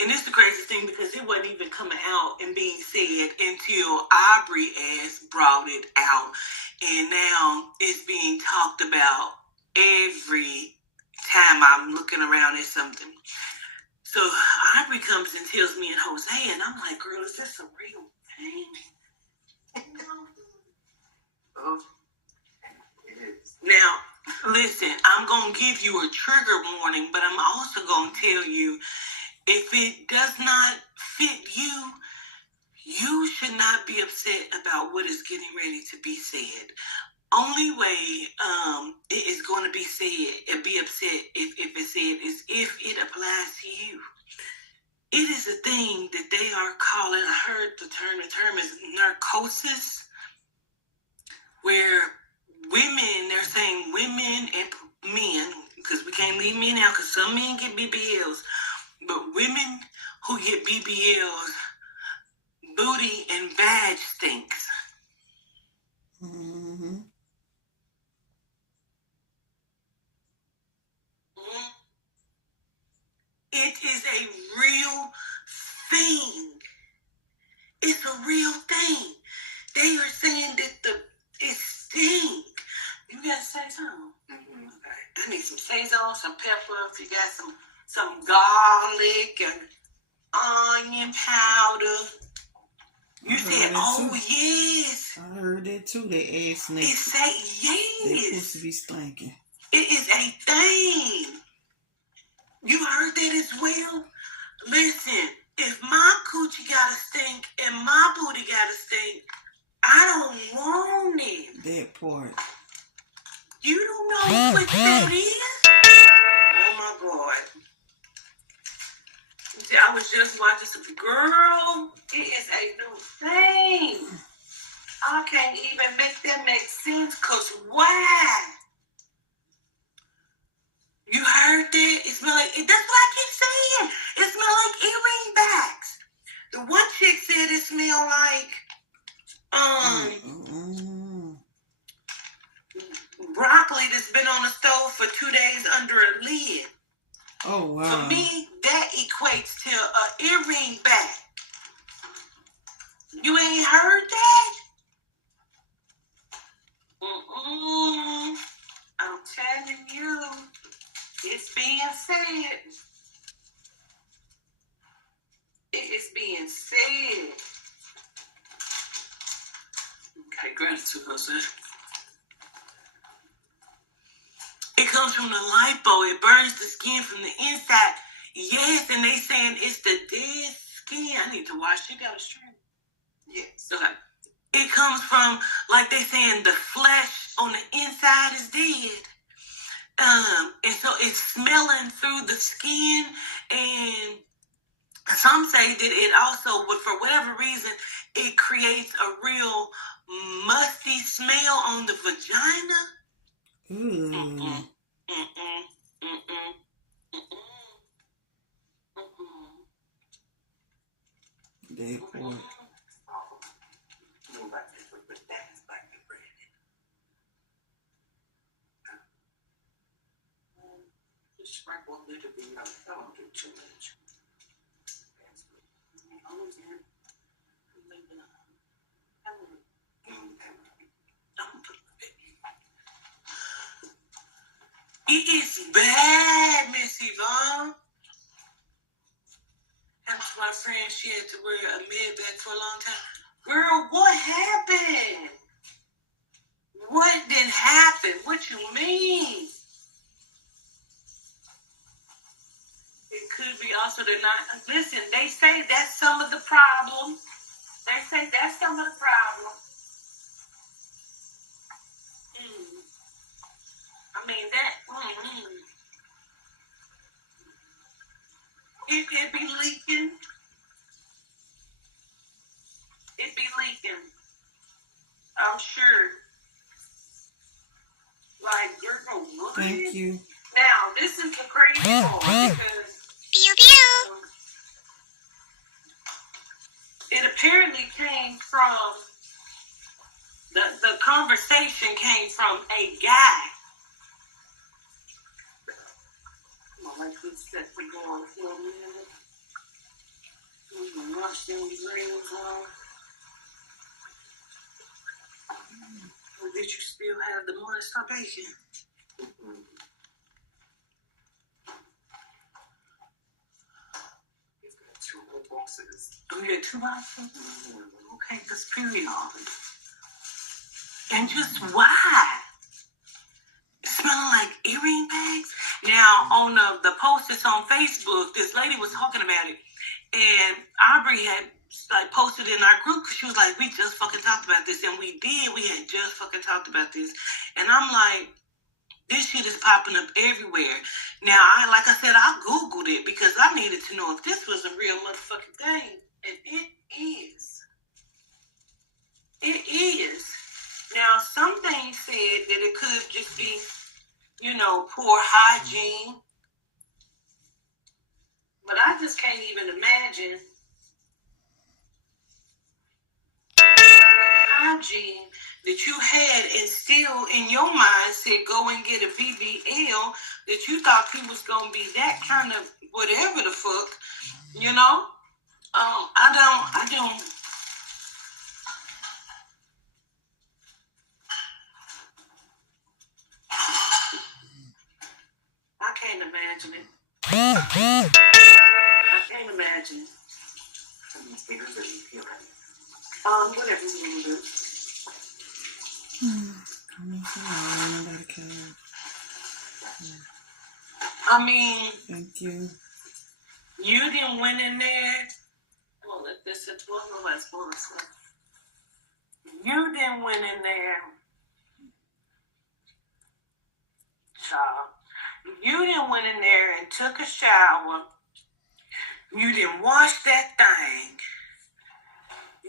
and it's the crazy thing because it wasn't even coming out and being said until Aubrey ass brought it out. And now it's being talked about every time I'm looking around at something. So Aubrey comes and tells me and Jose, and I'm like, girl, is this a real thing? Oh. Now, listen, I'm going to give you a trigger warning, but I'm also going to tell you, if it does not fit you, you should not be upset about what is getting ready to be said. Only way it is going to be said and be upset if it's said is if it applies to you. It is a thing that they are calling, I heard the term is narcosis, where women, they're saying women and men, because we can't leave men out because some men get BBLs, but women who get BBLs, booty and vag stinks. Mm-hmm. It is a real thing. It's a real thing. They are saying that it stink. You got to say something. Mm-hmm. Okay. I need some Sazon, some pepper. If you got some garlic and onion powder. You said, oh, yes. I heard that too. They asked me. It said, yes. They're supposed to be stinking. It is a thing. You heard that as well? Listen, if my coochie gotta stink and my booty gotta stink, I don't want it. That part. You don't know what that is? Oh my God. I was just watching some girl. It is a new thing. I can't even make that make sense, cause why? You heard that? It smell like, that's what I keep saying. It smell like earring backs. The one chick said it smell like broccoli that's been on the stove for 2 days under a lid. Oh, wow. For me, that equates to an earring back. You ain't heard that? I'm telling you, it's being said. It is being said. Okay, gratitude, Jose. It comes from the lipo. It burns the skin from the inside. Yes, and they saying it's the dead skin. I need to watch. You got a stream? Yes. Okay. It comes from, like they saying, the flesh on the inside is dead. And so it's smelling through the skin, and some say that it also, but for whatever reason, it creates a real musty smell on the vagina. Mm-mm. Mm-mm. Mm-mm. That part. Sprinkle a little bit. Don't do too much. It is bad, Miss Yvonne. That was my friend. She had to wear a med-bag for a long time. Girl, what happened? What did happen? What you mean? It could be also they're not. Listen, they say that's some of the problem. They say that's some of the problem. I mean that. It be leaking. It be leaking. I'm sure. Like, girl, what? Thank you. Now, this is the crazy part because it apparently came from the conversation came from a guy. Come on, let's set the going for a minute. We can rush them dreams on. Or did you still have the money starvation? Two boxes. Oh, you had 2 boxes? Okay, because period. And just why? Smelling like earring bags? Now, on the post that's on Facebook, this lady was talking about it. And Aubrey had posted in our group because she was like, we just fucking talked about this. And we did. We had just fucking talked about this. And I'm like, this shit is popping up everywhere. Now, like I said, I Googled it because I needed to know if this was a real motherfucking thing. And it is. It is. Now, some things said that it could just be, poor hygiene. But I just can't even imagine hygiene that you had and still in your mind said go and get a BBL, that you thought he was going to be that kind of whatever the fuck, I don't. I can't imagine it. I can't imagine it. Whatever you want to do. I mean, thank you. You didn't went in there. Well, this is You didn't went in there, child. You didn't went in there and took a shower. You didn't wash that thing.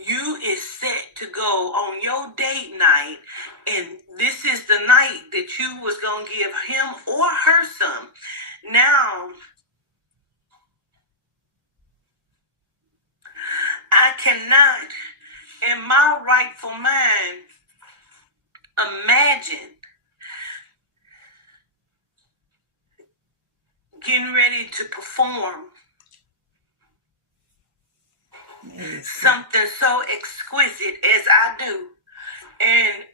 You is set to go on your date night, and this is the night that you was going to give him or her some. Now, I cannot, in my rightful mind, imagine getting ready to perform something so exquisite as I do, and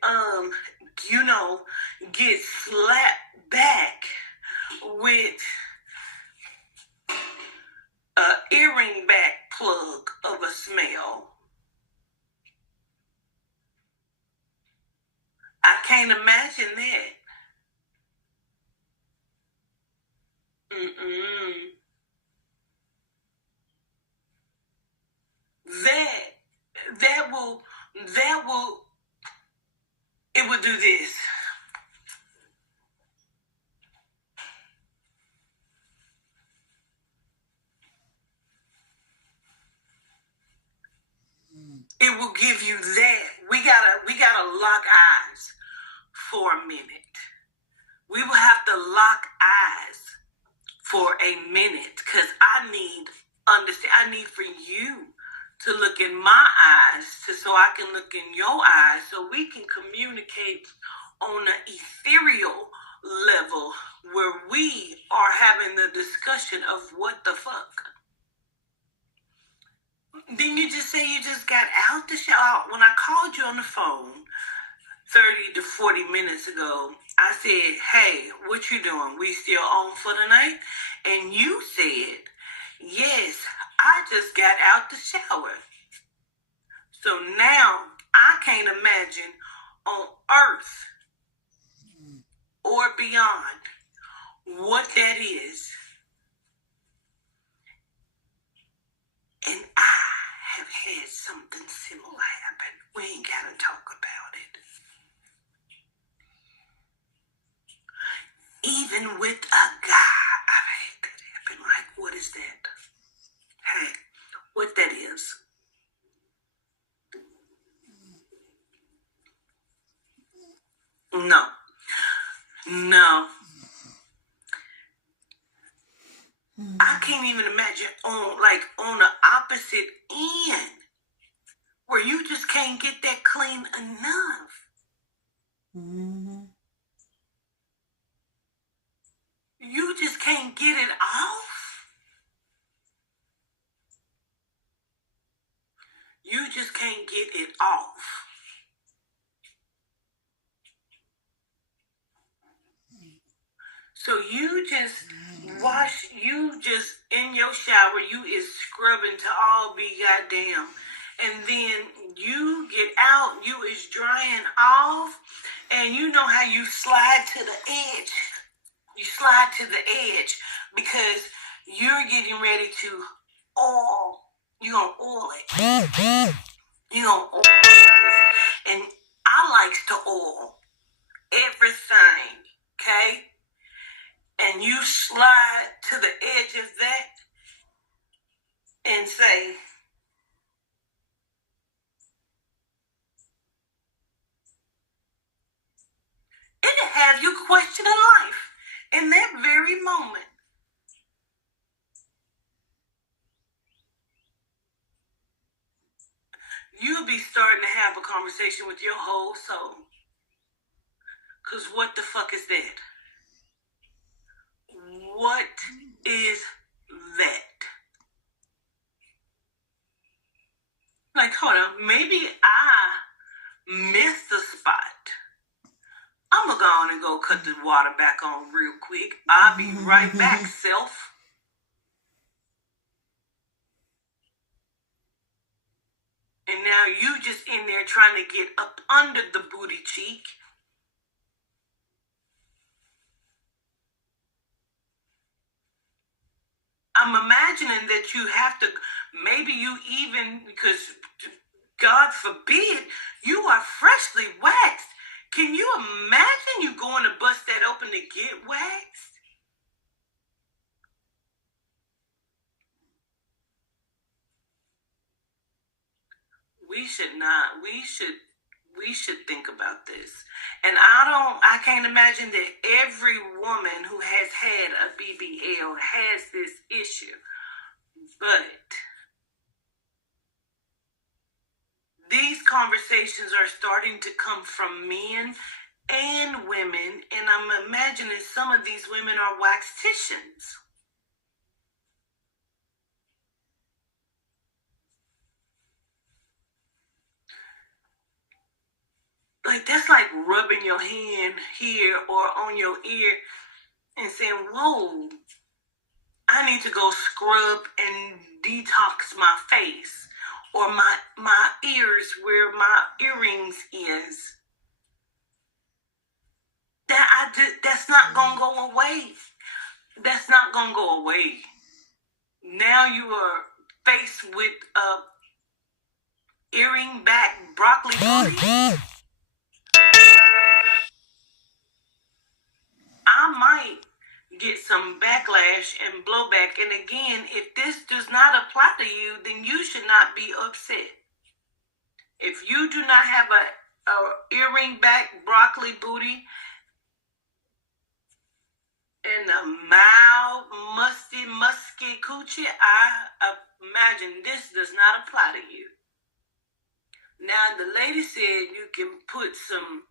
get slapped back with a earring back plug of a smell. I can't imagine that. it will do this. It will give you that. We gotta lock eyes for a minute. We will have to lock eyes for a minute, because I need for you to look in my eyes so I can look in your eyes, so we can communicate on an ethereal level where we are having the discussion of what the fuck. Then you just say you just got out the shower. When I called you on the phone 30 to 40 minutes ago, I said, hey, what you doing? We still on for the night? And you said, yes, I just got out the shower. So now I can't imagine on earth or beyond what that is. And I have had something similar happen. We ain't gotta talk about it. Even with a guy, I've had that happen. Like, what is that? Hey, what that is? No. I can't even imagine on the opposite end, where you just can't get that clean enough. Mm-hmm. You just can't get it off. You just can't get it off. So you just in your shower, you is scrubbing to all be goddamn. And then you get out, you is drying off, and you know how you slide to the edge. You slide to the edge because you're getting ready to oil. You're going to oil it. You're going to oil it. And I likes to oil everything, okay? And you slide to the edge of that and say, it'll have you questioning life in that very moment. You'll be starting to have a conversation with your whole soul. Because what the fuck is that? What is that? Like, hold on, maybe I missed the spot. I'm gonna go on and go cut the water back on real quick. I'll be right back, self. And now you just in there trying to get up under the booty cheek. I'm imagining that you have to, maybe you even, because God forbid, you are freshly waxed. Can you imagine you going to bust that open to get waxed? We should think about this. And I can't imagine that every woman who has had a BBL has this issue. But these conversations are starting to come from men and women, and I'm imagining some of these women are waxticians. Like, that's like rubbing your hand here or on your ear and saying, whoa, I need to go scrub and detox my face or my ears where my earrings is. That's not going to go away. That's not going to go away. Now you are faced with a earring back broccoli booty, I might get some backlash and blowback. And again, if this does not apply to you, then you should not be upset. If you do not have a earring back broccoli booty and a mild musky coochie, I imagine this does not apply to you. Now, the lady said you can put some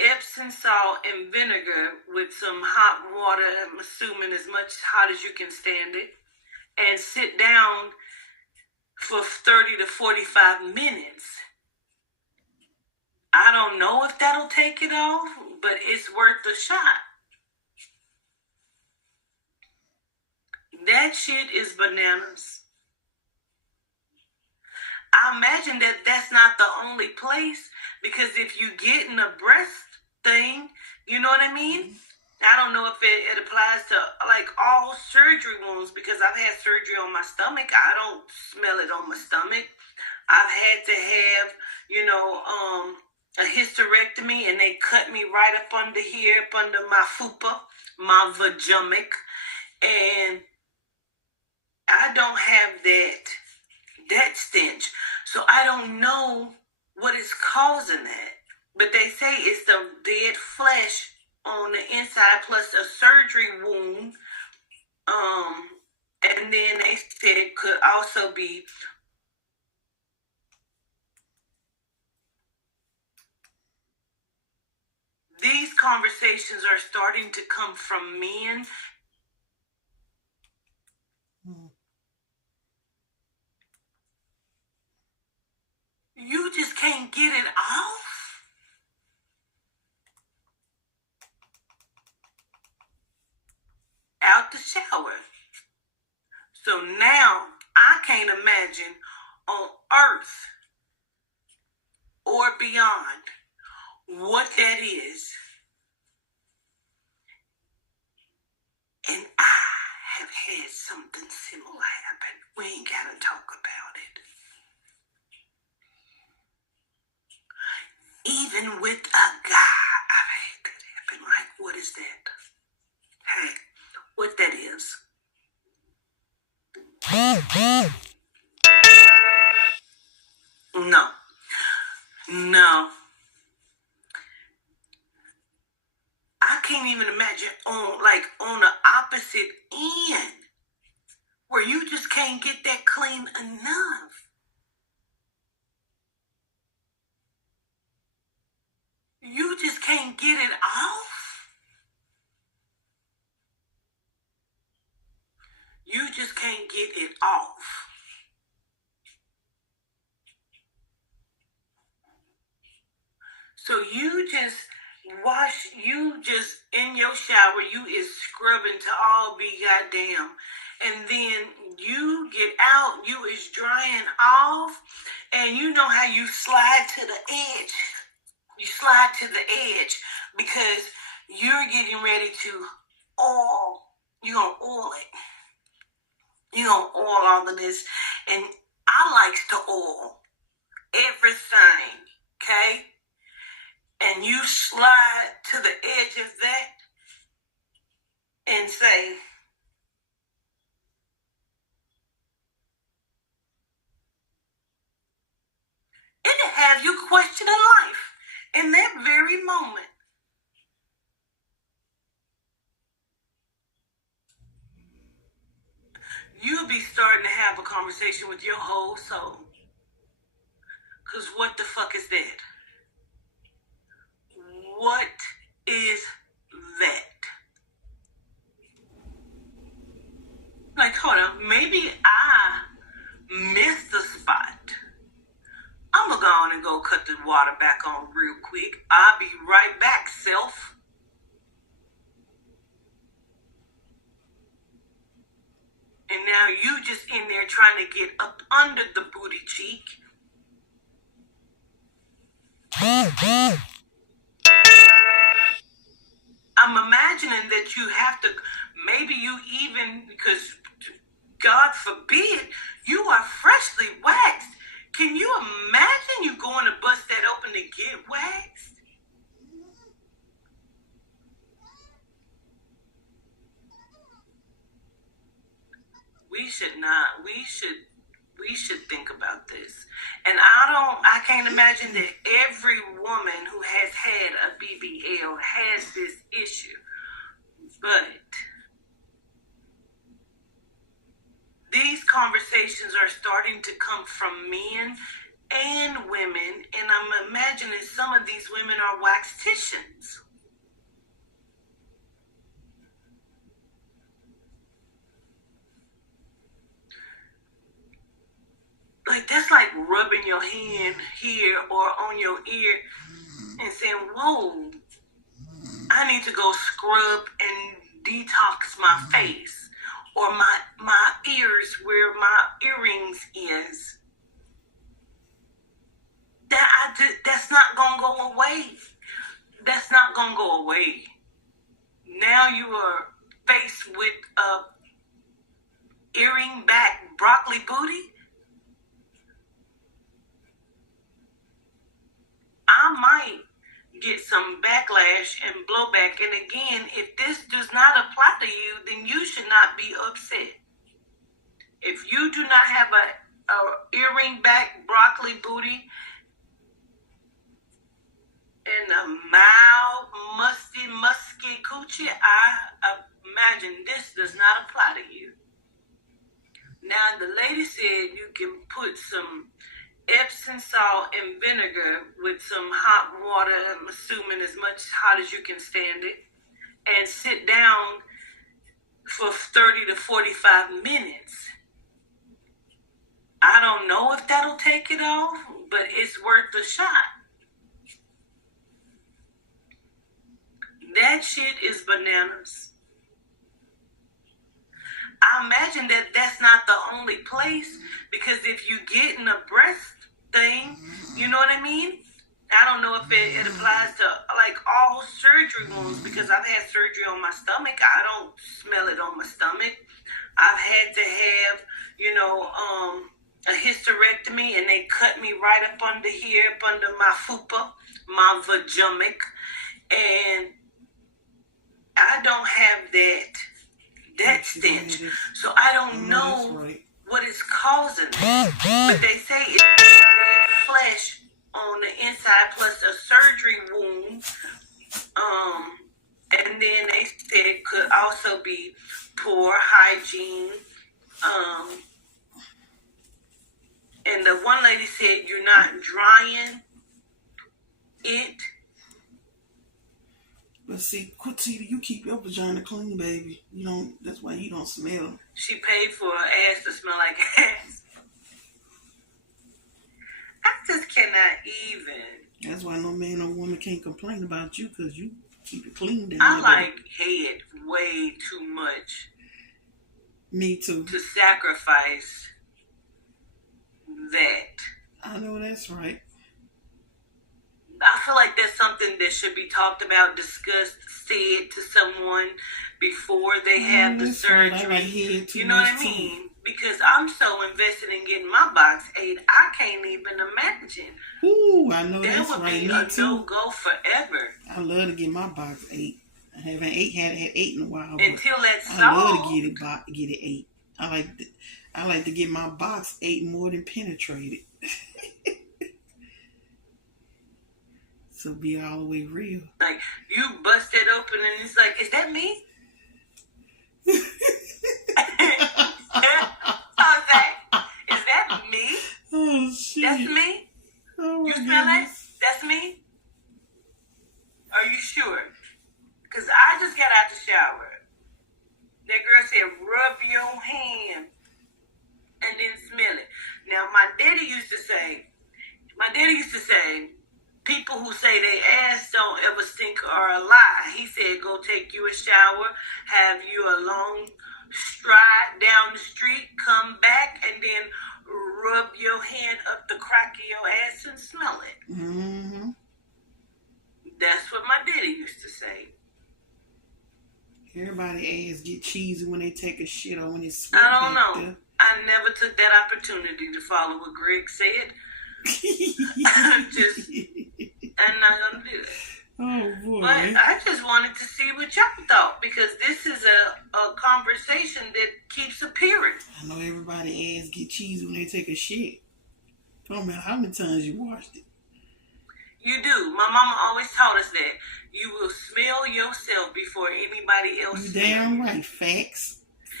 Epsom salt and vinegar with some hot water, I'm assuming as much hot as you can stand it, and sit down for 30 to 45 minutes. I don't know if that'll take it off, but it's worth a shot. That shit is bananas. I imagine that that's not the only place, because if you get in a breast thing, you know what I mean? I don't know if it applies to like all surgery wounds, because I've had surgery on my stomach. I don't smell it on my stomach. I've had to have, a hysterectomy, and they cut me right up under here, up under my fupa, my vajumic, and I don't have that stench. So I don't know what is causing that. But they say it's the dead flesh on the inside plus a surgery wound. And then they said it could also be these conversations are starting to come from men. You just can't get it off. Out the shower. So now I can't imagine on earth or beyond what that is. And I have had something similar happen. We ain't gotta talk about it. Even with a guy, I've had that happen. Like, what is that? Hey, what that is? No. I can't even imagine on the opposite end, where you just can't get that clean enough. You just can't get it off. You just can't get it off. So you just in your shower, you is scrubbing to all be goddamn. And then you get out, you is drying off, and you know how you slide to the edge. You slide to the edge because you're getting ready to oil. You're going to oil it. You're going to oil all of this. And I likes to oil everything, okay? And you slide to the edge of that and say, it'll have you questioning life. In that very moment, you'll be starting to have a conversation with your whole soul. Because what the fuck is that? What is that? Like, hold on, maybe I missed the spot. I'm gonna go on and go cut the water back on real quick. I'll be right back, self. And now you just in there trying to get up under the booty cheek. I'm imagining that you have to, maybe you even, because God forbid, you are freshly waxed. Can you imagine you going to bust that open to get waxed? We should not. We should think about this. And I can't imagine that every woman who has had a BBL has this issue. But these conversations are starting to come from men and women, and I'm imagining some of these women are waxticians. Like, that's like rubbing your hand here or on your ear and saying, whoa, I need to go scrub and detox my face or my ears where my earrings is. That's not going to go away. That's not going to go away. Now you are faced with a earring back broccoli booty. I might get some backlash and blowback. And again, if this does not apply to you, then you should not be upset. If you do not have a earring back broccoli booty and a mild, musky coochie, I imagine this does not apply to you. Now, the lady said you can put some Epsom salt and vinegar with some hot water, I'm assuming as much hot as you can stand it, and sit down for 30 to 45 minutes. I don't know if that'll take it off, but it's worth a shot. That shit is bananas. I imagine that that's not the only place, because if you get in a breast thing, you know what I mean? I don't know if it applies to like all surgery wounds, because I've had surgery on my stomach. I don't smell it on my stomach. I've had to have, a hysterectomy, and they cut me right up under here, up under my fupa, my vajumic, and I don't have that stench. So I don't know what is causing it. But they say it's flesh on the inside plus a surgery wound. And then they said it could also be poor hygiene. And the one lady said you're not drying it. But see, Quatita, you keep your vagina clean, baby. You don't. That's why you don't smell. She paid for her ass to smell like ass. I just cannot even. That's why no man or woman can't complain about you, because you keep it clean down I there. like head way too much. Me too. To sacrifice that. I know that's right. I feel like that's something that should be talked about, discussed, said to someone before they have the surgery. You know what I mean? Because I'm so invested in getting my box 8, I can't even imagine. Ooh, I know that that's would right. be Me a too. no-go forever. I love to get my box 8. I haven't had 8 in a while. Until that's I love to get it 8. I like to get my box 8 more than penetrated. So be all the way real. Like, you bust it open and it's like, is that me? Is that me? Oh, shit. That's me? Oh, you smell it? That's me? Are you sure? Because I just got out the shower. That girl said, rub your hand and then smell it. Now, my daddy used to say, people who say they ass don't ever stink are a lie. He said, go take you a shower, have you a long stride down the street, come back, and then rub your hand up the crack of your ass and smell it. Mm-hmm. That's what my daddy used to say. Everybody ass get cheesy when they take a shit or when it's sweat. I don't know. I never took that opportunity to follow what Greg said. I'm not gonna do it. Oh boy. But I just wanted to see what y'all thought because this is a conversation that keeps appearing. I know everybody ass get cheese when they take a shit. Don't matter how many times you washed it. You do. My mama always taught us that you will smell yourself before anybody else. You damn right. Facts.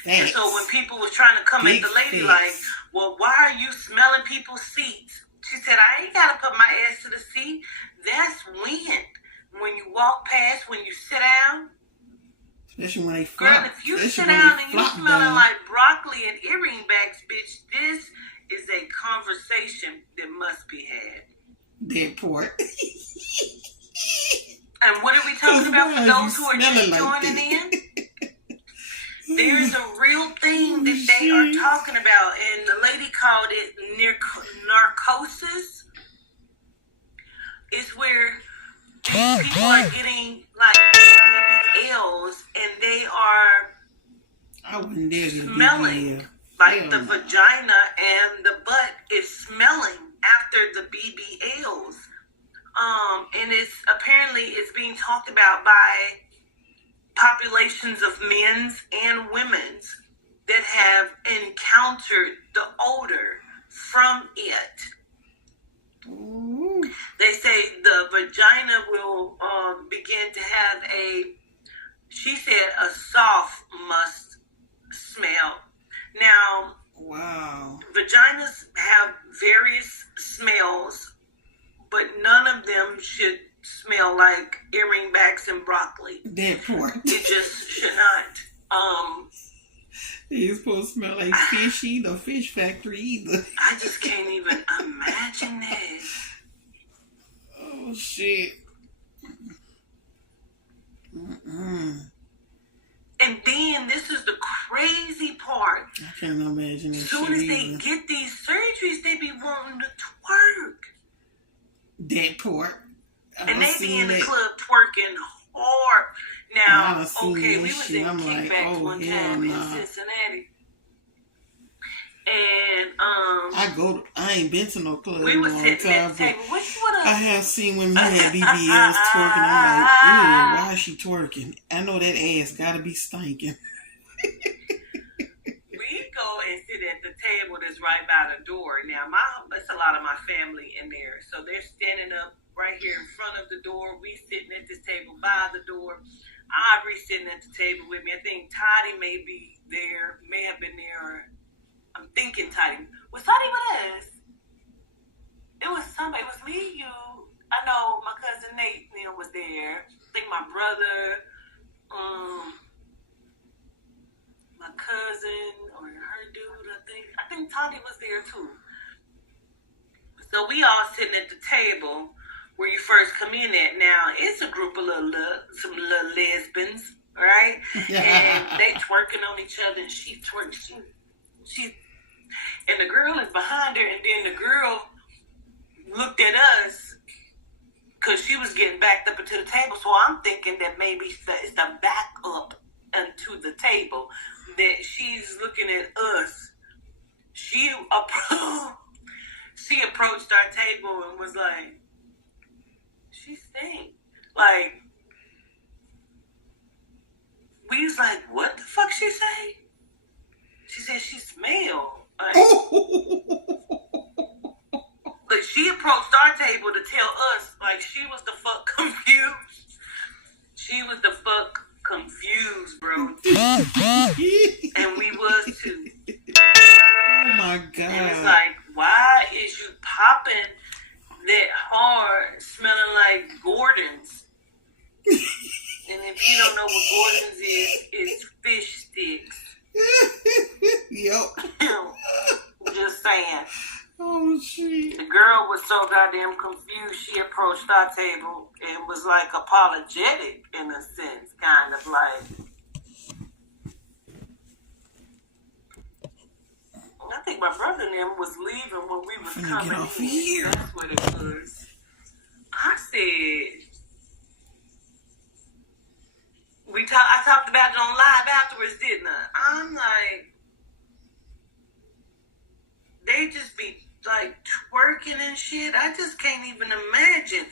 And so when people was trying to come Big at the lady facts. like, well, why are you smelling people's seats? She said, I ain't got to put my ass to the seat. That's wind. When you walk past, when you sit down. Especially when they flop. Girl, if you sit down and you smelling like broccoli and earring backs, bitch, this is a conversation that must be had. That part. And what are we talking about for those who are just like joining in? There's a real thing that they are talking about, and the lady called it narcosis. It's where these people are getting like BBLs, and they are I wouldn't dare get a smelling BBL. like Hell the no. vagina and the butt is smelling after the BBLs. And it's being talked about by populations of men's and women's that have encountered the odor from it. Ooh. They say the vagina will begin to have she said, a soft must smell. Now, wow. Vaginas have various smells, but none of them should smell like earring backs and broccoli. That part. It just should not. It's supposed to smell like fish either, fish factory either. I just can't even imagine that. Oh shit. Mm-mm. And then this is the crazy part. I can't imagine that As soon shit as they either. get these surgeries, they be wanting to twerk. That part. And they be in the club twerking hard. Now, okay, we was in I'm like, kickbacks oh, one hell time in nah. Cincinnati. And I ain't been to no club we in a was long sitting at time, the but table. What you wanna I have seen women who had BBLs twerking. I'm like, ew, why is she twerking? I know that ass gotta be stinking. We go and sit at the table that's right by the door. Now, it's a lot of my family in there. So they're standing up right here in front of the door. We sitting at this table by the door. Aubrey sitting at the table with me. I think Toddy may be there, may have been there. Or I'm thinking Toddy. Was Toddy with us? It was somebody. It was me, you. I know my cousin Nate was there. I think my brother, my cousin or her dude, I think Toddy was there too. So we all sitting at the table where you first come in at. Now it's a group of some little lesbians, right? And they twerking on each other, and she twerks. She, and the girl is behind her, and then the girl looked at us because she was getting backed up into the table. So I'm thinking that maybe it's the back up into the table that she's looking at us. She approached our table and was like, she stink. Like, we was like, what the fuck she say? She said she smelled. Like, but she approached our table to tell us, like, she was the fuck confused. She was the fuck confused, bro. And we was too. Oh my God. And it's like, why is you popping that hard, smelling like Gordon's? And if you don't know what Gordon's is, it's fish sticks. Yep. Just saying. Oh shit. The girl was so goddamn confused, she approached our table and was like apologetic in a sense, kind of like. I think my brother and them was leaving when we was coming get off in. here. That's what it was. I said, I talked about it on live afterwards, didn't I? I'm like, they just be like twerking twerking and shit. I just can't even imagine.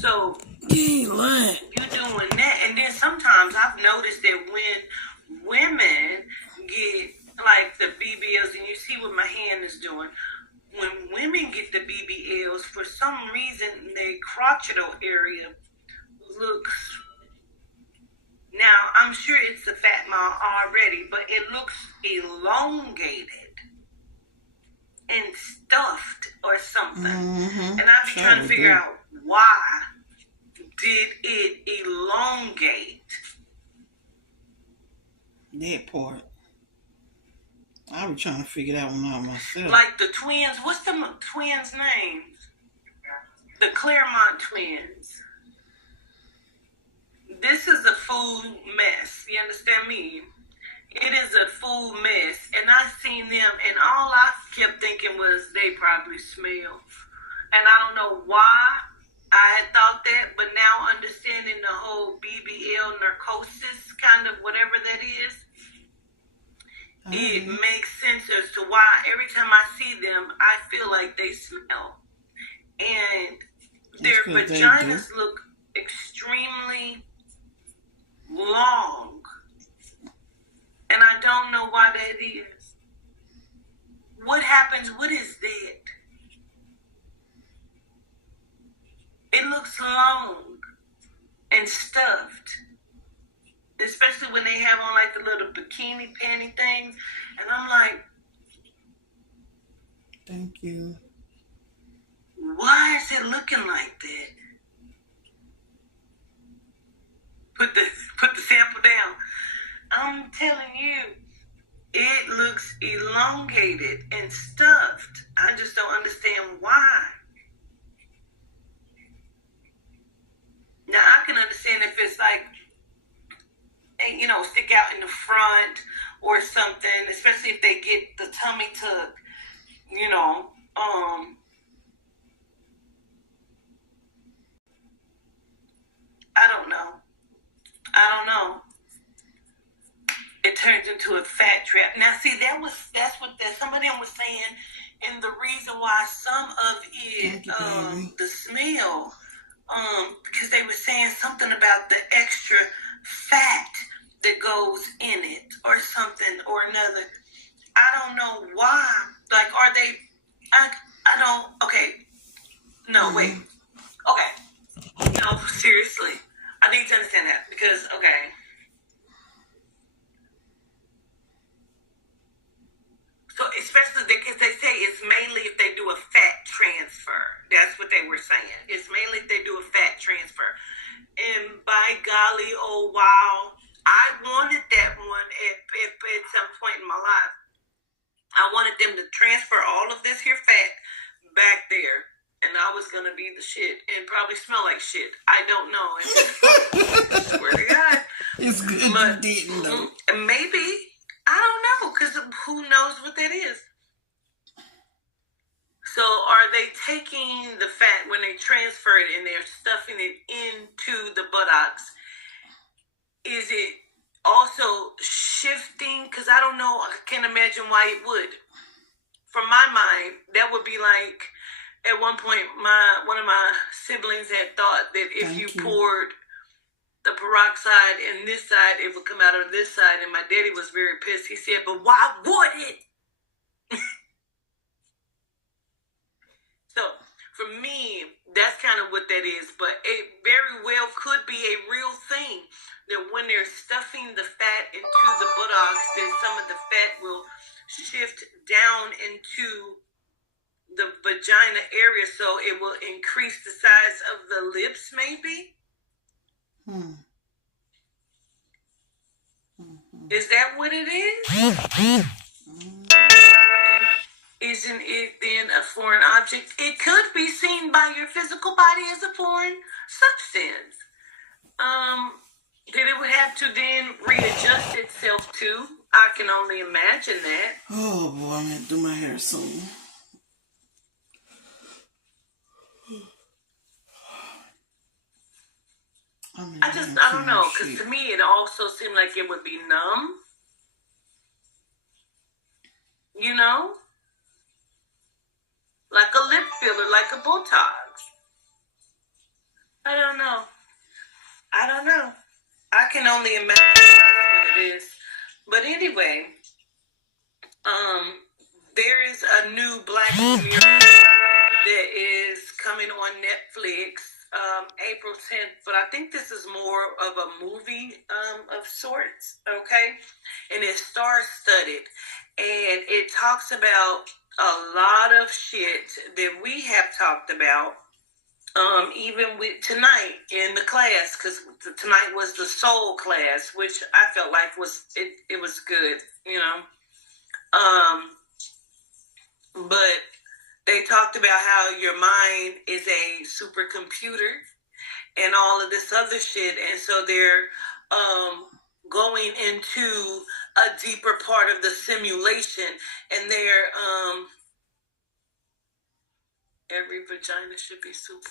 So You ain't lying. you doing that, and then sometimes I've noticed that when women get like the BBLs, and you see what my hand is doing. When women get the BBLs, for some reason, their crotchal area looks. Now, I'm sure it's a fat mom already, but it looks elongated and stuffed or something. Mm-hmm. And I be trying to figure out why did it elongate? That part. I was trying to figure that one out myself. Like the twins, what's the twins' name? The Claremont twins. This is a food mess. You understand me? It is a food mess. And I seen them, and all I kept thinking was they probably smell. And I don't know why I had thought that, but now understanding the whole BBL narcosis, kind of whatever that is, it makes sense as to why every time I see them, I feel like they smell. And their vaginas look extremely long. And I don't know why that is. What happens? What is that? It looks long and stuffed. Especially when they have on like the little bikini panty things. And I'm like, thank you. Why is it looking like that? Put the sample down. I'm telling you, it looks elongated and stuffed. I just don't understand why. Now I can understand if it's like, you know, stick out in the front or something, especially if they get the tummy tuck, you know, I don't know. It turns into a fat trap. Now, see, that's what some of them was saying, and the reason why some of it, the smell, because they were saying something about the extra fat that goes in it, or something or another. I don't know why. Like, are they? I don't. Okay. No, wait. Okay. No, seriously. I need to understand that because, okay. So, especially because they say it's mainly if they do a fat transfer. That's what they were saying. It's mainly if they do a fat transfer. And by golly, oh wow, I wanted that one at some point in my life. I wanted them to transfer all of this here fat back there. And I was going to be the shit and probably smell like shit. I don't know. I swear to God. It's good but, you didn't know. Maybe. I don't know. Because who knows what that is. So are they taking the fat when they transfer it and they're stuffing it into the buttocks? Is it also shifting? Because I don't know. I can't imagine why it would. From my mind, that would be like... At one point, one of my siblings had thought that if you poured the peroxide in this side, it would come out of this side. And my daddy was very pissed. He said, but why would it? So, for me, that's kind of what that is. But it very well could be a real thing. That when they're stuffing the fat into the buttocks, that some of the fat will shift down into the vagina area, so it will increase the size of the lips, maybe? Is that what it is? Isn't it then a foreign object? It could be seen by your physical body as a foreign substance. That it would have to then readjust itself to. I can only imagine that. Oh boy, I'm gonna do my hair soon. I don't know, because to me it also seemed like it would be numb. You know? Like a lip filler, like a Botox. I don't know. I can only imagine that's what it is. But anyway, there is a new Black Mirror that is coming on Netflix April 10th, but I think this is more of a movie of sorts, okay? And it's star-studded, and it talks about a lot of shit that we have talked about, even with tonight in the class, because tonight was the soul class, which I felt like it was good, you know. But they talked about how your mind is a supercomputer and all of this other shit. And so they're going into a deeper part of the simulation. And they're, every vagina should be super.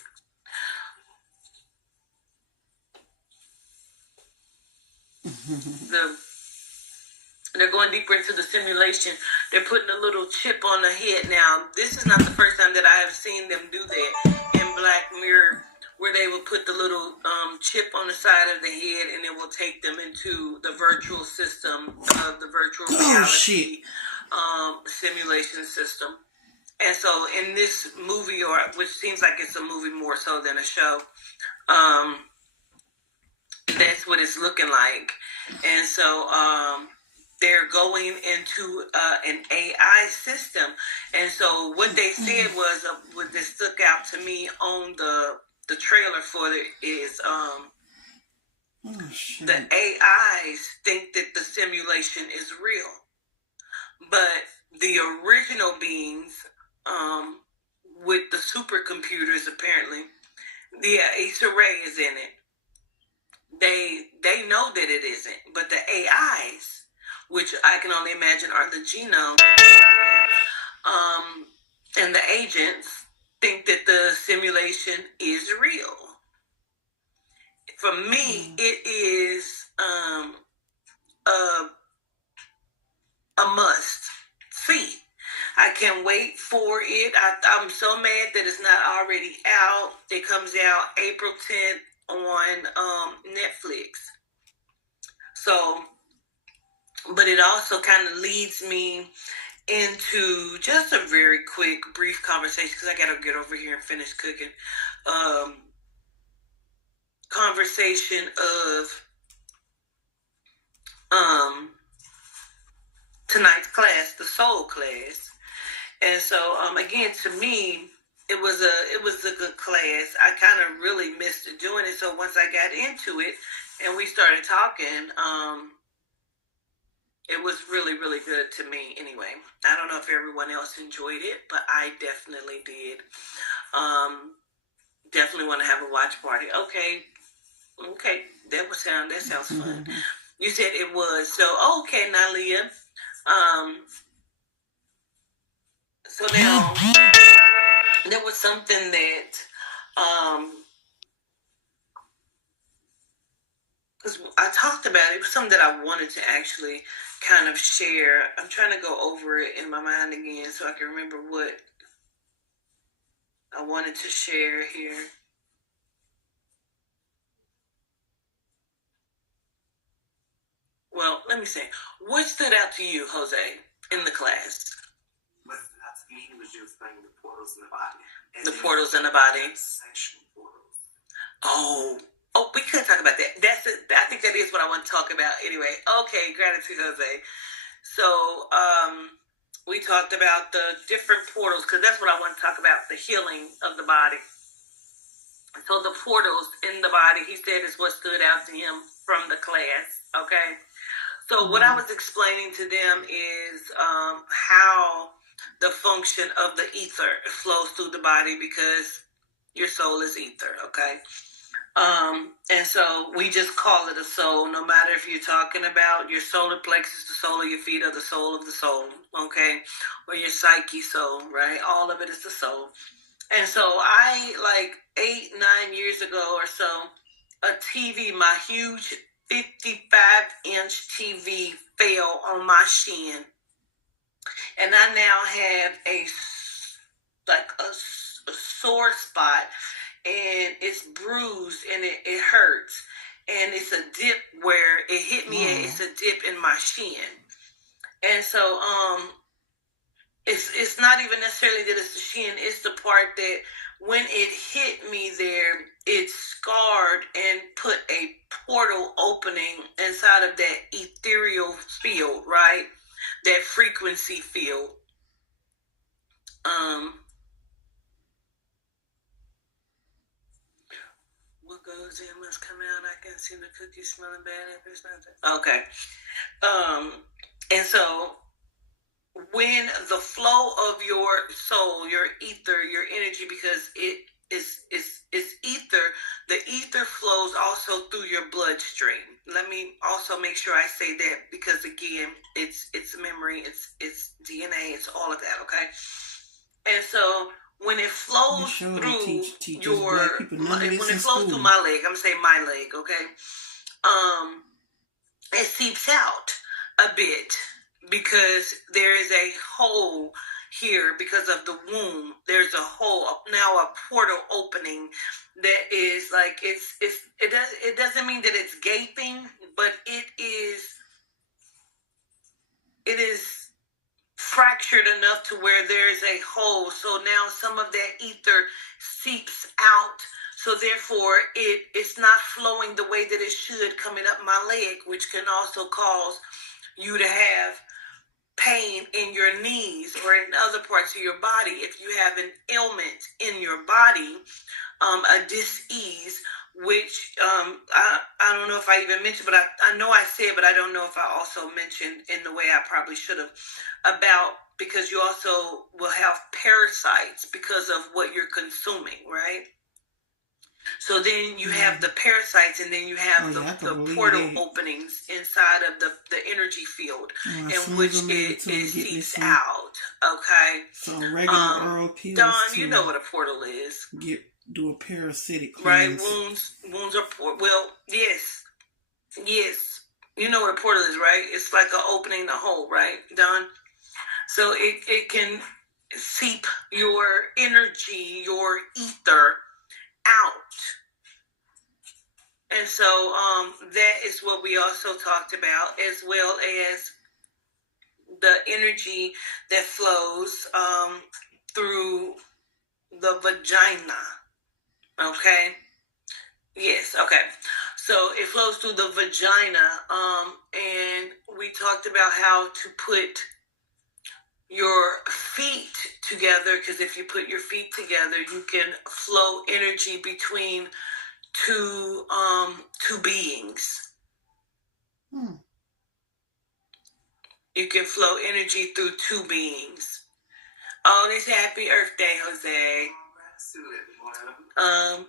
They're going deeper into the simulation. They're putting a little chip on the head now. This is not the first time that I have seen them do that in Black Mirror, where they will put the little chip on the side of the head, and it will take them into the virtual system of the virtual reality simulation system. And so in this movie, or which seems like it's a movie more so than a show, that's what it's looking like. And so they're going into an AI system. And so what they said was, what that stuck out to me on the trailer for it is the AIs think that the simulation is real. But the original beings, with the supercomputers apparently, Issa Rae is in it. They know that it isn't. But the AIs, which I can only imagine are the genome, and the agents, think that the simulation is real. For me, it is a must see. I can't wait for it. I'm so mad that it's not already out. It comes out April 10th on Netflix. So, but it also kind of leads me into just a very quick, brief conversation, because I got to get over here and finish cooking. Conversation of tonight's class, the soul class. And so, again, to me, it was a good class. I kind of really missed doing it. So once I got into it and we started talking, it was really, really good to me anyway. I don't know if everyone else enjoyed it, but I definitely did. Definitely want to have a watch party. Okay, that sounds fun. You said it was. So, okay, Nalia. So now, there was something that, because I talked about it, was something that I wanted to actually kind of share. I'm trying to go over it in my mind again so I can remember what I wanted to share here. Well, let me say, what stood out to you, Jose, in the class? What stood out to me was you explaining the portals in the body. The portals in the body. Sexual portals. Oh, we could talk about that. I think that is what I want to talk about anyway. Okay, gratitude, Jose. So, we talked about the different portals, because that's what I want to talk about, the healing of the body. So the portals in the body, he said, is what stood out to him from the class, okay? So what I was explaining to them is how the function of the ether flows through the body, because your soul is ether, okay? And so we just call it a soul, no matter if you're talking about your solar plexus, the sole of your feet, or the soul of the soul, okay? Or your psyche soul, right? All of it is the soul. And so I, like 8-9 years ago or so, a TV, my huge 55-inch TV fell on my shin. And I now have sore spot, and it's bruised and it hurts. And it's a dip where it hit me at, it's a dip in my shin. And so it's not even necessarily that it's the shin, it's the part that when it hit me there, it scarred and put a portal opening inside of that ethereal field, right? That frequency field. What goes in must come out. I can see the cookie smelling bad if it's not. Okay. And so when the flow of your soul, your ether, your energy, because it's ether, the ether flows also through your bloodstream. Let me also make sure I say that, because again, it's memory, it's DNA, it's all of that, okay? And so when it flows through through my leg, I'm gonna say my leg, okay? It seeps out a bit, because there is a hole here because of the womb. There's a hole, now a portal opening that is like, it doesn't mean that it's gaping, but it is fractured enough to where there's a hole. So now some of that ether seeps out. So therefore, it's not flowing the way that it should coming up my leg, which can also cause you to have pain in your knees or in other parts of your body. If you have an ailment in your body, a dis-ease, which I don't know if I even mentioned, but I know I said, but I don't know if I also mentioned in the way I probably should have, about, because you also will have parasites because of what you're consuming, right? So then you have the parasites, and then you have the portal openings inside of the energy field, in which it seeps out. Okay. So regular oral pills. Don, you know what a portal is. Do a parasitic cleanse. Right? Wounds are well, yes. You know what a portal is, right? It's like an opening, a hole, right, Don? So it can seep your energy, your ether out. And so that is what we also talked about, as well as the energy that flows through the vagina. Okay? Yes, okay. So it flows through the vagina, and we talked about how to put your feet together, because if you put your feet together, you can flow energy between two beings. You can flow energy through two beings. Oh, this happy Earth Day, Jose.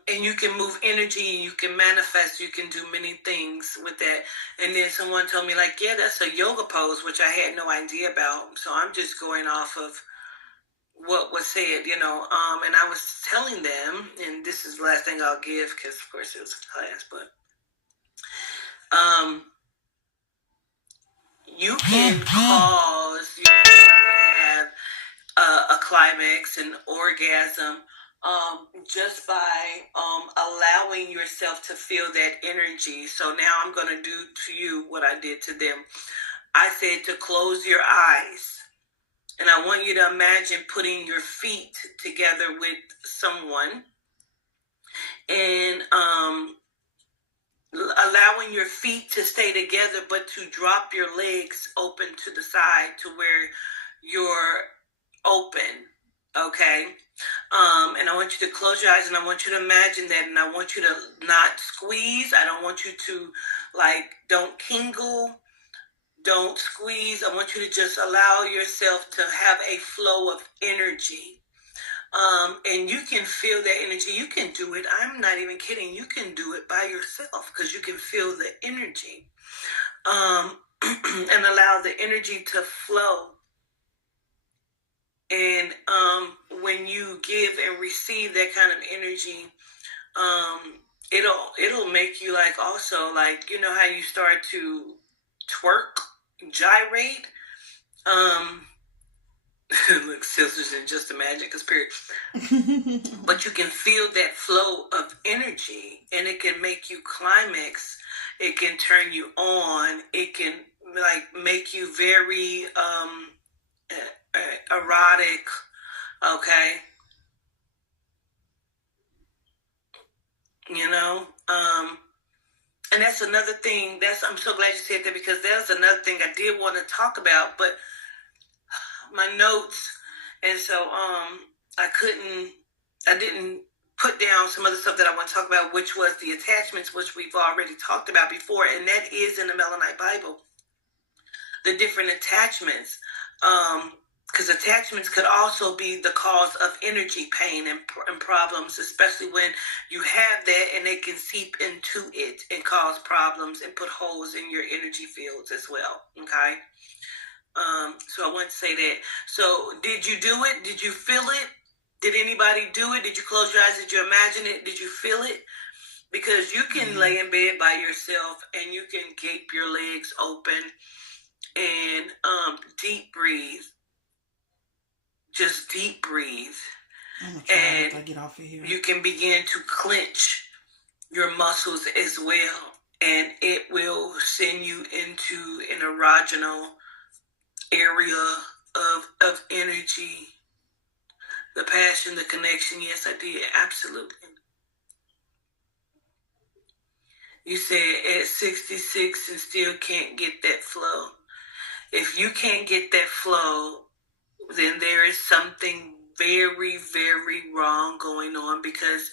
And you can move energy, you can manifest, you can do many things with that. And then someone told me, like, yeah, that's a yoga pose, which I had no idea about. So I'm just going off of what was said, and I was telling them, and this is the last thing I'll give, because of course it was a class, but you can cause you to have a climax, an orgasm, just by allowing yourself to feel that energy. So now I'm going to do to you what I did to them. I said to close your eyes, and I want you to imagine putting your feet together with someone, and allowing your feet to stay together, but to drop your legs open to the side to where you're open. Okay? And I want you to close your eyes, and I want you to imagine that, and I want you to not squeeze. I don't want you to, don't tingle, don't squeeze. I want you to just allow yourself to have a flow of energy. And you can feel that energy. You can do it. I'm not even kidding. You can do it by yourself, because you can feel the energy. And allow the energy to flow. And when you give and receive that kind of energy, it'll make you also how you start to twerk, gyrate. Look, sisters, and just imagine, but you can feel that flow of energy, and it can make you climax. It can turn you on. It can like make you very erotic. Okay, you know. And that's another thing. I'm so glad you said that, because that's another thing I did want to talk about, but my notes, and so I didn't put down some other stuff that I want to talk about, which was the attachments, which we've already talked about before, and that is in the Melanite Bible. The different attachments, because attachments could also be the cause of energy pain and problems, especially when you have that and they can seep into it and cause problems and put holes in your energy fields as well. Okay. So I want to say that. So did you do it? Did you feel it? Did anybody do it? Did you close your eyes? Did you imagine it? Did you feel it? Because you can lay in bed by yourself and you can gape your legs open and deep breathe. Just deep breathe. And I get off of here. You can begin to clench your muscles as well. And it will send you into an erogenal area of energy. The passion, the connection. Yes, I did. Absolutely. You said at 66 and still can't get that flow. If you can't get that flow, then there is something very, very wrong going on, because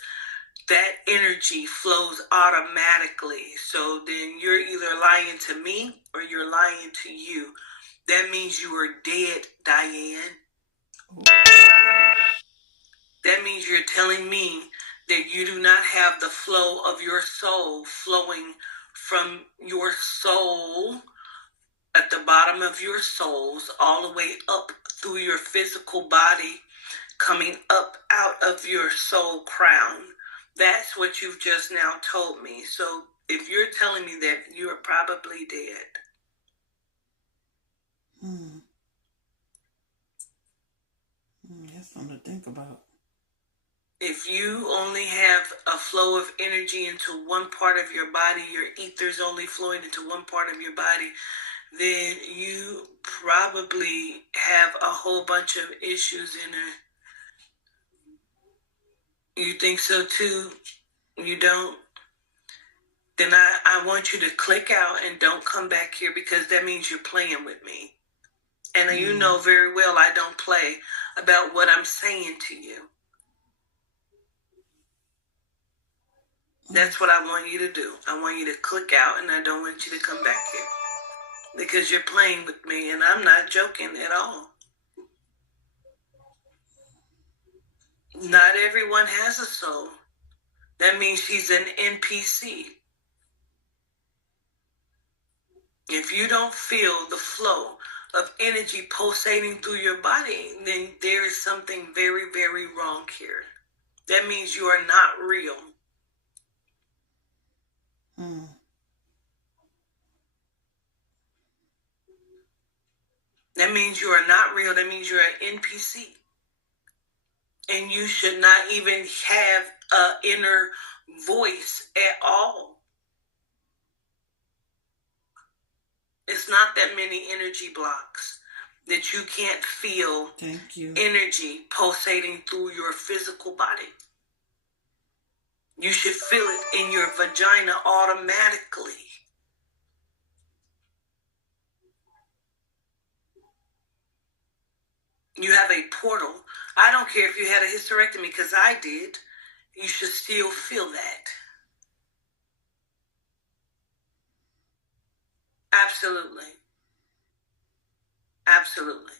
that energy flows automatically. So then you're either lying to me or you're lying to you. That means you are dead, Diane. That means you're telling me that you do not have the flow of your soul flowing from your soul at the bottom of your souls all the way up through your physical body, coming up out of your soul crown. That's what you've just now told me. So if you're telling me that, you're probably dead. That's something to think about. If you only have a flow of energy into one part of your body, your ether's only flowing into one part of your body, then you probably have a whole bunch of issues in there. You think so too? You don't? Then I want you to click out and don't come back here, because that means you're playing with me. And you know very well I don't play about what I'm saying to you. That's what I want you to do. I want you to click out, and I don't want you to come back here, because you're playing with me, and I'm not joking at all. Not everyone has a soul. That means she's an NPC. If you don't feel the flow of energy pulsating through your body, then there is something very, very wrong here. That means you are not real. That means you are not real. That means you're an NPC. And you should not even have an inner voice at all. It's not that many energy blocks that you can't feel. Thank you. Energy pulsating through your physical body. You should feel it in your vagina automatically. You have a portal. I don't care if you had a hysterectomy, because I did. You should still feel that. Absolutely. Absolutely.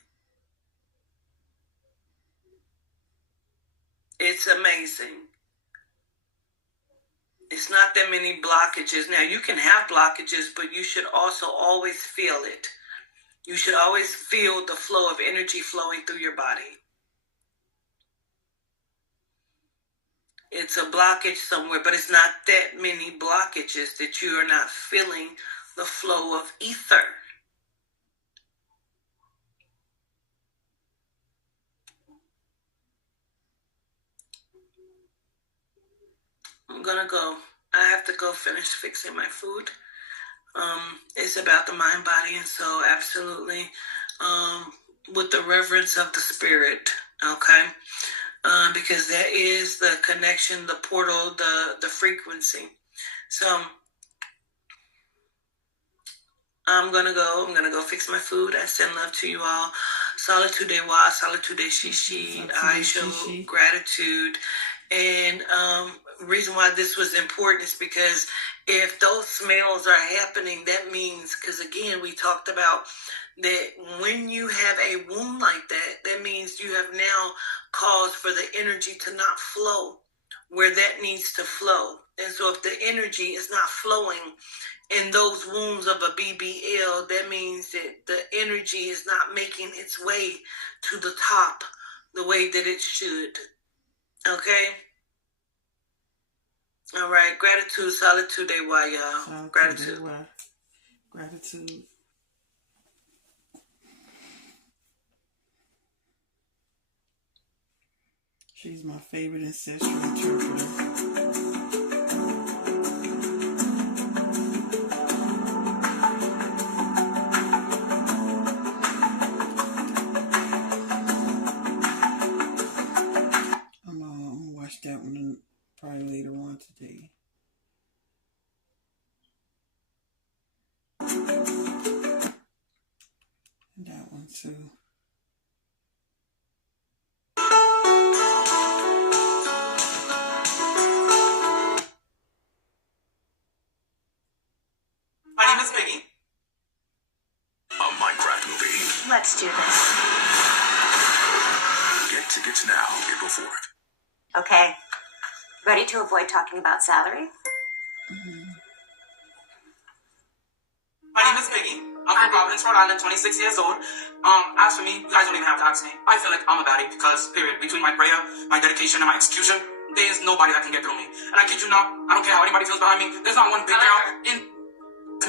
It's amazing. It's not that many blockages. Now, you can have blockages, but you should also always feel it. You should always feel the flow of energy flowing through your body. It's a blockage somewhere, but it's not that many blockages that you are not feeling the flow of ether. I'm gonna go. I have to go finish fixing my food. It's about the mind, body, and soul, absolutely. With the reverence of the spirit, okay? Because that is the connection, the portal, the frequency. So I'm gonna go fix my food. I send love to you all. Solitude wa, solitude shishi. I show gratitude. And reason why this was important is because if those smells are happening, that means, because again, we talked about that when you have a wound like that, that means you have now caused for the energy to not flow where that needs to flow. And so if the energy is not flowing in those wounds of a BBL, that means that the energy is not making its way to the top the way that it should. Okay? All right. Gratitude, solitude, why, y'all. Gratitude. Gratitude. She's my favorite ancestral interpreter. I'm gonna watch that one probably later on today. And that one too. My name is Biggie. A Minecraft movie. Let's do this. Get tickets now, April 4th. Okay. Ready to avoid talking about salary? My name is Biggie. I'm from Providence, Rhode Island, 26 years old. As for me, you guys don't even have to ask me. I feel like I'm a baddie because, period, between my prayer, my dedication, and my execution, there is nobody that can get through me. And I kid you not, I don't care how anybody feels behind me, there's not one big girl in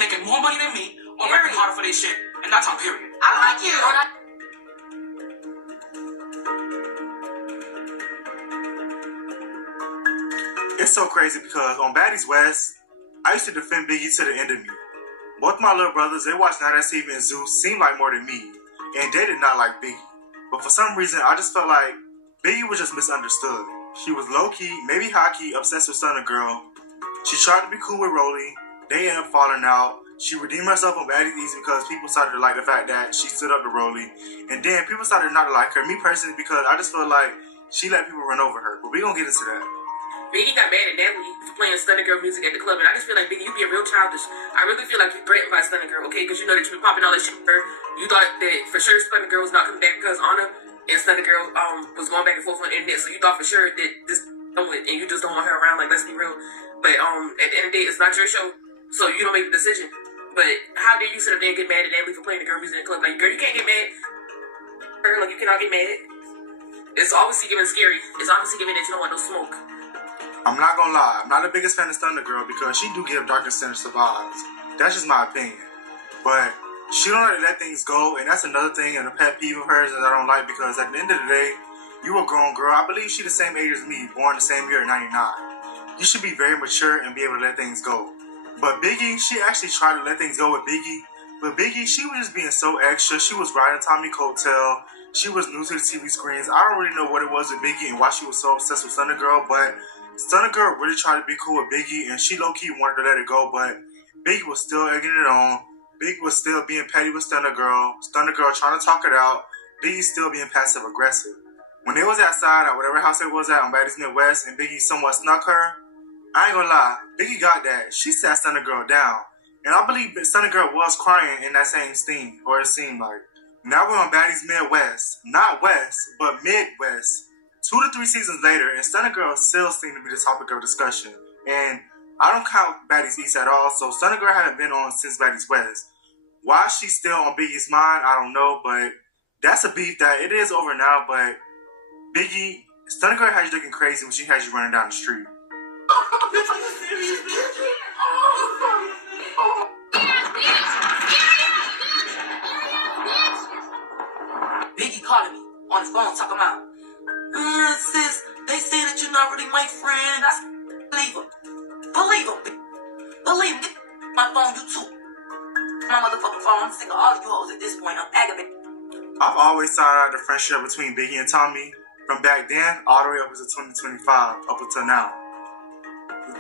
making more money than me or working harder for their shit. And that's on period. I like you. It's so crazy because on Baddies West, I used to defend Biggie to the end of me. Both my little brothers, they watched Night at Steve and Zeus, seemed like more than me, and they did not like Biggie. But for some reason, I just felt like Biggie was just misunderstood. She was low-key, maybe high-key, obsessed with Stunner Girl. She tried to be cool with Rolly. They ended up falling out. She redeemed herself on Baddies East because people started to like the fact that she stood up to Rolly. And then people started not to like her. Me personally, because I just feel like she let people run over her. But we're going to get into that. Biggie got mad at Natalie for playing Stunner Girl music at the club, and I just feel like, Biggie, you being real childish. I really feel like you're threatened by Stunner Girl, okay? Because you know that you been popping all that shit with her. You thought that for sure Stunner Girl was not coming back because Anna and Stunner Girl was going back and forth on the internet, so you thought for sure that this done with, and you just don't want her around, like, let's be real. But at the end of the day, it's not your show, so you don't make the decision. But how dare you sit up there and get mad at Natalie for playing the girl music in the club? Like, girl, you can't get mad. Her, like, you cannot get mad. It's obviously giving scary. It's obviously giving that you don't want no smoke. I'm not gonna lie, I'm not the biggest fan of Stunner Girl because she do give Dark and Sinister vibes. That's just my opinion. But she don't let things go, and that's another thing and a pet peeve of hers that I don't like because at the end of the day, you a grown girl. I believe she the same age as me, born the same year, 99. You should be very mature and be able to let things go. But Biggie, she actually tried to let things go with Biggie. But Biggie, she was just being so extra. She was riding Tommy Coattail. She was new to the TV screens. I don't really know what it was with Biggie and why she was so obsessed with Stunner Girl, but Stunner Girl really tried to be cool with Biggie, and she low-key wanted to let it go, but Biggie was still egging it on. Biggie was still being petty with Stunner Girl. Stunner Girl trying to talk it out. Biggie still being passive-aggressive. When they was outside at whatever house it was at on Baddies Midwest, and Biggie somewhat snuck her, I ain't gonna lie, Biggie got that. She sat Stunner Girl down. And I believe Stunner Girl was crying in that same scene, or it seemed like. Now we're on Baddies Midwest. Not West, but Midwest. 2 to 3 seasons later, and Stunner Girl still seemed to be the topic of discussion. And I don't count Baddies East at all, so Stunner Girl hadn't been on since Baddies West. Why she's still on Biggie's mind, I don't know, but that's a beef that it is over now, but Biggie, Stunner Girl has you looking crazy when she has you running down the street. Biggie calling me on his phone talking about, sis, they say that you're not really my friend. Believe him. Believe him. Believe him. My phone, you too. My motherfucking phone. I'm sick of all of you hoes at this point. I'm aggravated. I've always thought out the friendship between Biggie and Tommy from back then all the way up to 2025, up until now.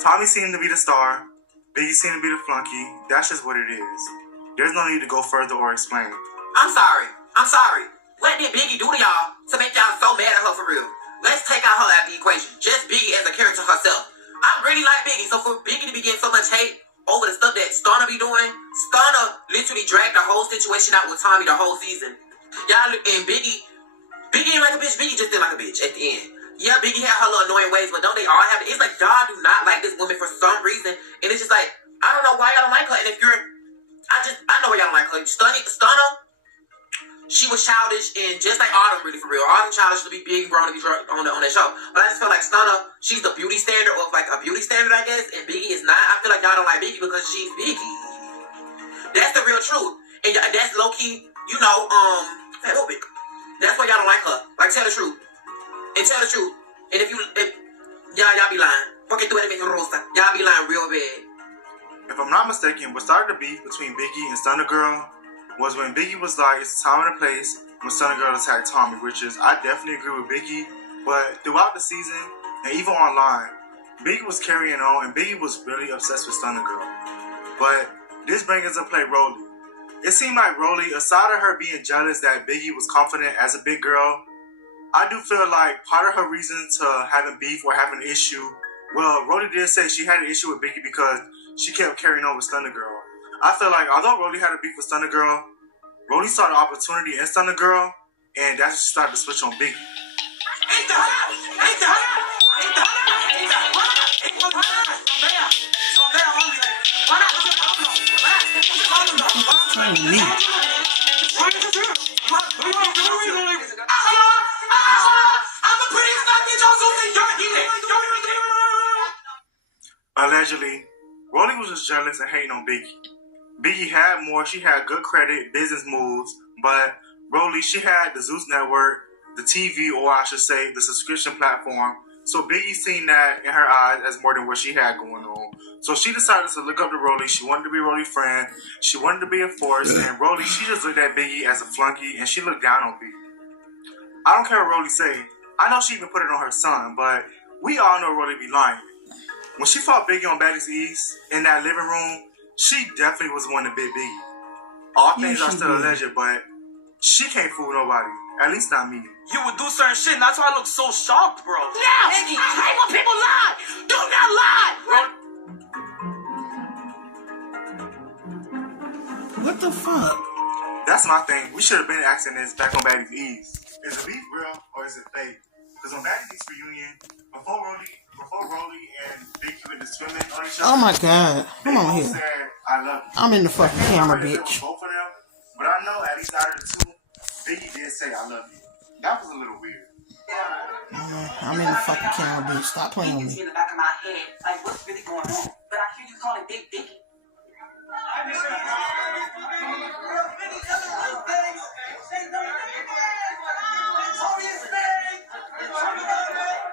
Tommy seemed to be the star. Biggie seemed to be the flunky. That's just what it is. There's no need to go further or explain. I'm sorry. What did Biggie do to y'all to make y'all so mad at her for real? Let's take out her out the equation. Just Biggie as a character herself. I really like Biggie, so for Biggie to be getting so much hate over the stuff that Stunner be doing, Stunner literally dragged the whole situation out with Tommy the whole season. Y'all and Biggie ain't like a bitch. Biggie just did like a bitch at the end. Yeah, Biggie had her little annoying ways, but don't they all have it? It's like y'all do not like this woman for some reason, and it's just like I don't know why y'all don't like her. And if you're, I know why y'all don't like her. Stunner, she was childish and just like Autumn, really for real. Autumn childish to be big and grown to be on that show, but I just feel like Stunner, she's the beauty standard of like a beauty standard, I guess, and Biggie is not. I feel like y'all don't like Biggie because she's Biggie. That's the real truth, and that's low key, you know, that's why y'all don't like her. Like, tell the truth. And tell the truth. And if y'all be lying. Porque tú eres rosa. Y'all be lying real bad. If I'm not mistaken, what started the beef between Biggie and Stunner Girl was when Biggie was like, it's a time and a place when Stunner Girl attacked Tommy, which is, I definitely agree with Biggie. But throughout the season, and even online, Biggie was carrying on, and Biggie was really obsessed with Stunner Girl. But this brings into play Rolly. It seemed like Rolly, aside of her being jealous that Biggie was confident as a big girl, I do feel like part of her reason to having beef or having an issue, well, Rolly did say she had an issue with Biggie because she kept carrying on with Stunner Girl. I feel like although Rolly had a beef with Stunner Girl, Rolly saw the opportunity in Stunner Girl, and that's when she started to switch on Biggie. Allegedly, Rolly was just jealous and hating on Biggie. Biggie had more, she had good credit, business moves, but Rolly, she had the Zeus Network, the TV, or I should say, the subscription platform. So Biggie seen that in her eyes as more than what she had going on. So she decided to look up to Rolly. She wanted to be Rolly's friend. She wanted to be a force. And Rolly, she just looked at Biggie as a flunky, and she looked down on Biggie. I don't care what Rolly say. I know she even put it on her son, but we all know Rolly be lying. When she fought Biggie on Baddies East in that living room, she definitely was the one that bit Biggie. All things are still alleged, but she can't fool nobody. At least not me. You would do certain shit, and that's why I look so shocked, bro. Now, Biggie, I hate when people lie. Do not lie. What the fuck? That's my thing. We should have been asking this back on Baddies East. Is the beef real or is it fake? Because on Baddies East reunion, before Rolly and Biggie went to swimming on each other. Oh my god. Come on here. Said, I love you. I'm in the fucking camera, bitch. Both of them, but I know at least out of the two, Biggie did say I love you. That was a little weird. I'm in the fucking camera, bitch. Stop playing with me. In the back of my head, like what's really going on? But I hear you calling Big Biggie.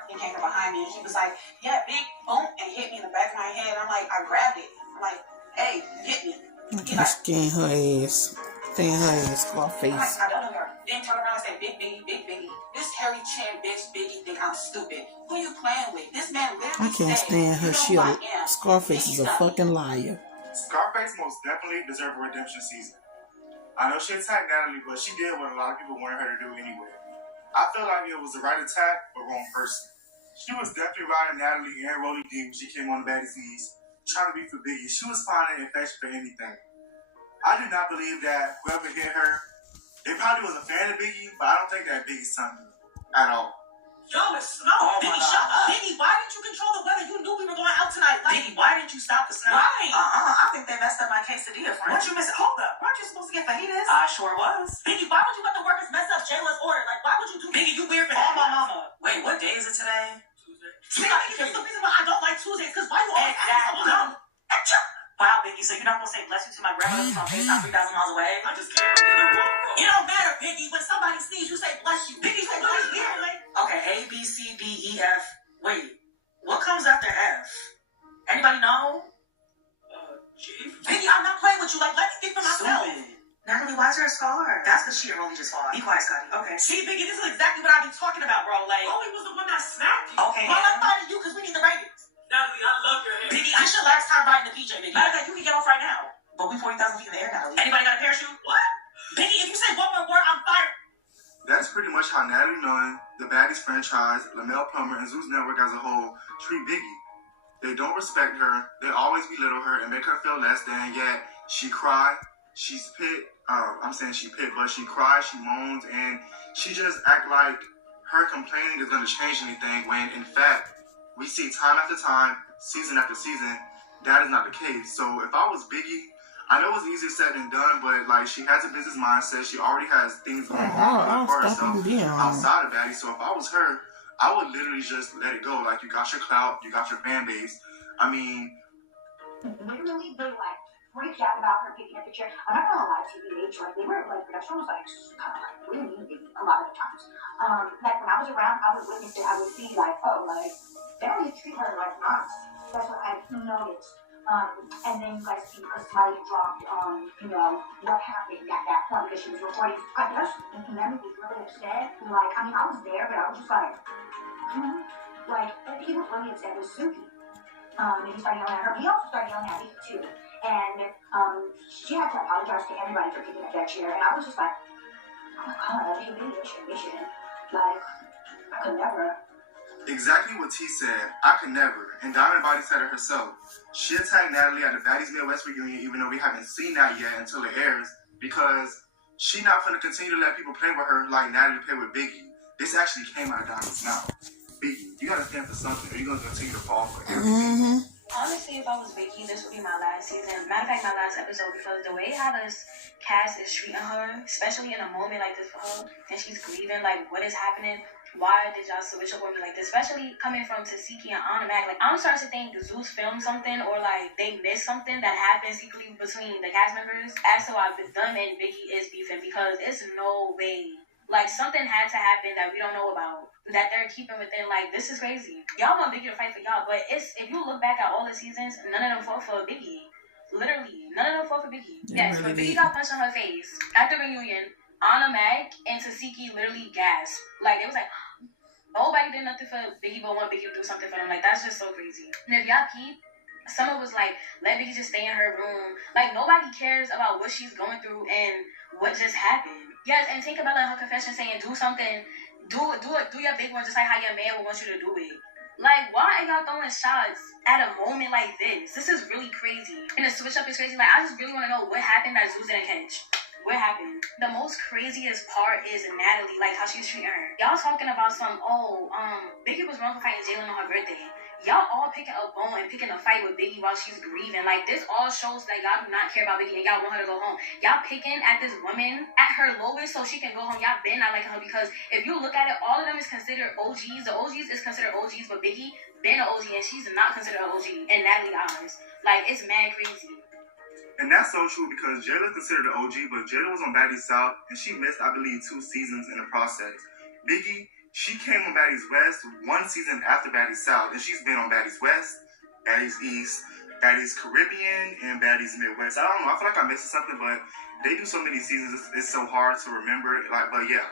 He came from behind me and he was like, yeah, big boom, and hit me in the back of my head. I'm like, I grabbed it. I'm like, hey, hit me. Okay, scan her ass. Scan her ass, Scarface. I don't know her. Then turn around and say, Big Biggie, Big Biggie. This hairy chin bitch Biggie think I'm stupid. Who you playing with? This man literally I can't stand her. She Scarface is a fucking liar. Scarface most definitely deserved a redemption season. I know she attacked Natalie, but she did what a lot of people wanted her to do anyway. I feel like it was the right attack, but wrong person. She was definitely riding Natalie and Rolly D when she came on the Baddies East, trying to be for Biggie. She was finding affection for anything. I do not believe that whoever hit her, they probably was a fan of Biggie, but I don't think that Biggie's something at all. Yo, it's snow. Oh, Biggie, shut up. Biggie, why didn't you control the weather? You knew we were going out tonight. Like, Biggie, why didn't you stop the snow? Why? I think they messed up my quesadilla, friend. What you missing? Hold up. Weren't you supposed to get fajitas? I sure was. Biggie, why would you let the workers mess up Jayla's order? Like, why would you do Biggie, you weird for that. My mama. Wait, what day is it today? Tuesday. Biggie, that's the reason why I don't like Tuesdays, because why you always acting so dumb? Wow, Biggie, so you're not gonna say bless you to my grandmother who's on FaceTime 3,000 miles away? I just can't. It don't matter, Biggie. When somebody sneezes, you say bless you. Biggie, say bless you. Okay, A, B, C, D, E, F. Wait, What comes after F? Anybody know? Chief? Biggie, I'm not playing with you. Like, let me think for myself. Stupid. Natalie, why is there a scar? That's because she and Rolly just fought. Be quiet, Scotty. Okay. See, Biggie, this is exactly what I be talking about, bro. Like, Rolly was the one that smacked you. Okay. Well, I thought of you because we need the ratings. Natalie, I love your hair. Biggie, I should last time riding the PJ, Biggie. Matter of fact, you can get off right now. But we 40,000 feet in the air, Natalie. Anybody got a parachute? What? Biggie, if you say one more word, I'm fired. That's pretty much how Natalie Nunn, the Baddies franchise, Lamel Plummer, and Zeus Network as a whole treat Biggie. They don't respect her, they always belittle her and make her feel less than, yet she cry, she's pit, I'm saying she pit, but she cries, she moans, and she just act like her complaining is going to change anything when, in fact, we see time after time, season after season, that is not the case. So if I was Biggie, I know it's easier said than done, but like she has a business mindset, she already has things going on for herself outside of Baddies. So if I was her, I would literally just let it go. Like, you got your clout, you got your fan base. I mean, literally, they like freaked out about her picking up the chair. I'm not gonna lie, TBH, like they were like production was like kind of like really mean a lot of the times. Like when I was around, I would witness it. I would see like, oh, like they don't really treat her like nuts. That's what I noticed. And then you guys see because somebody dropped you know, what happened at that point because she was recording. I guess Natalie was really upset. Like, I mean, I was there, but I was just like, like he was really upset with Suki. And he started yelling at her. He also started yelling at me too. And she had to apologize to everybody for picking up that chair. And I was just like, oh my god, he really is your mission. Like, I could never. Exactly what T said. I could never. And Diamond Body said it herself. She attacked Natalie at the Baddies Midwest reunion, even though we haven't seen that yet until it airs, because she not going to continue to let people play with her like Natalie played with Biggie. This actually came out of Diamond's mouth. Biggie, you got to stand for something, or you're going to continue to fall for everything. Honestly, if I was Biggie, this would be my last season. Matter of fact, my last episode, because the way how this cast is treating her, especially in a moment like this for her, and she's grieving, like, what is happening? Why did y'all switch up on me like this? Especially coming from Tasiki and Anna Mac. Like, I'm starting to think Zeus filmed something, or like they missed something that happened secretly between the cast members. As to why them and Biggie is beefing, because it's no way. Like, something had to happen that we don't know about, that they're keeping within. Like, this is crazy. Y'all want Biggie to fight for y'all, but it's, if you look back at all the seasons, none of them fought for Biggie. Literally, none of them fought for Biggie. Yes, but Biggie got punched on her face at the reunion. Anna Mac and Tasiki literally gasped. Like, it was like, nobody did nothing for Biggie but want Biggie to do something for them. Like, that's just so crazy. And if y'all peep, Summer was like, let Biggie just stay in her room. Like, nobody cares about what she's going through and what just happened. Yes, and think about like her confession saying, do something, do your big one just like how your man would want you to do it. Like, why are y'all throwing shots at a moment like this? This is really crazy. And the switch up is crazy. Like, I just really want to know what happened that Zeus didn't catch. What happened? The most craziest part is Natalie, like how she's treating her. Y'all talking about Biggie was wrong for fighting Jalen on her birthday. Y'all all picking a bone and picking a fight with Biggie while she's grieving. Like, this all shows that y'all do not care about Biggie and y'all want her to go home. Y'all picking at this woman at her lowest so she can go home. Y'all been not liking her because if you look at it, all of them is considered OGs. The OGs is considered OGs, but Biggie been an OG and she's not considered an OG in Natalie eyes. Like, it's mad crazy. And that's so true because Jada is considered an OG, but Jada was on Baddies South, and she missed, I believe, 2 seasons in the process. Biggie, she came on Baddies West 1 season after Baddies South, and she's been on Baddies West, Baddies East, Baddies Caribbean, and Baddies Midwest. I don't know, I feel like I'm missing something, but they do so many seasons, it's so hard to remember. Like, but yeah,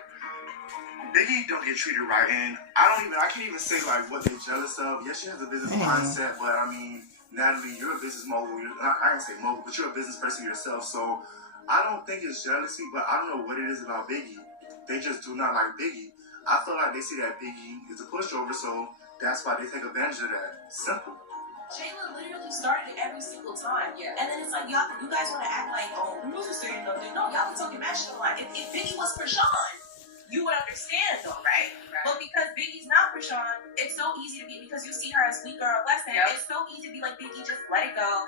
Biggie don't get treated right, and I can't even say like what they're jealous of. Yes, she has a business mindset, but I mean, Natalie, you're a business mogul. I didn't say mogul, but you're a business person yourself. So I don't think it's jealousy, but I don't know what it is about Biggie. They just do not like Biggie. I feel like they see that Biggie is a pushover, so that's why they take advantage of that. Simple. Jayla literally started it every single time. Yeah. And then it's like, y'all, you guys want to act like, oh, we wasn't saying nothing. No, y'all be talking mad shit a lot. If Biggie was for Sean, you would understand though, right? But because Biggie's not for Sean, it's so easy to be, because you see her as weak or less than, it's so easy to be like, Biggie, just let it go.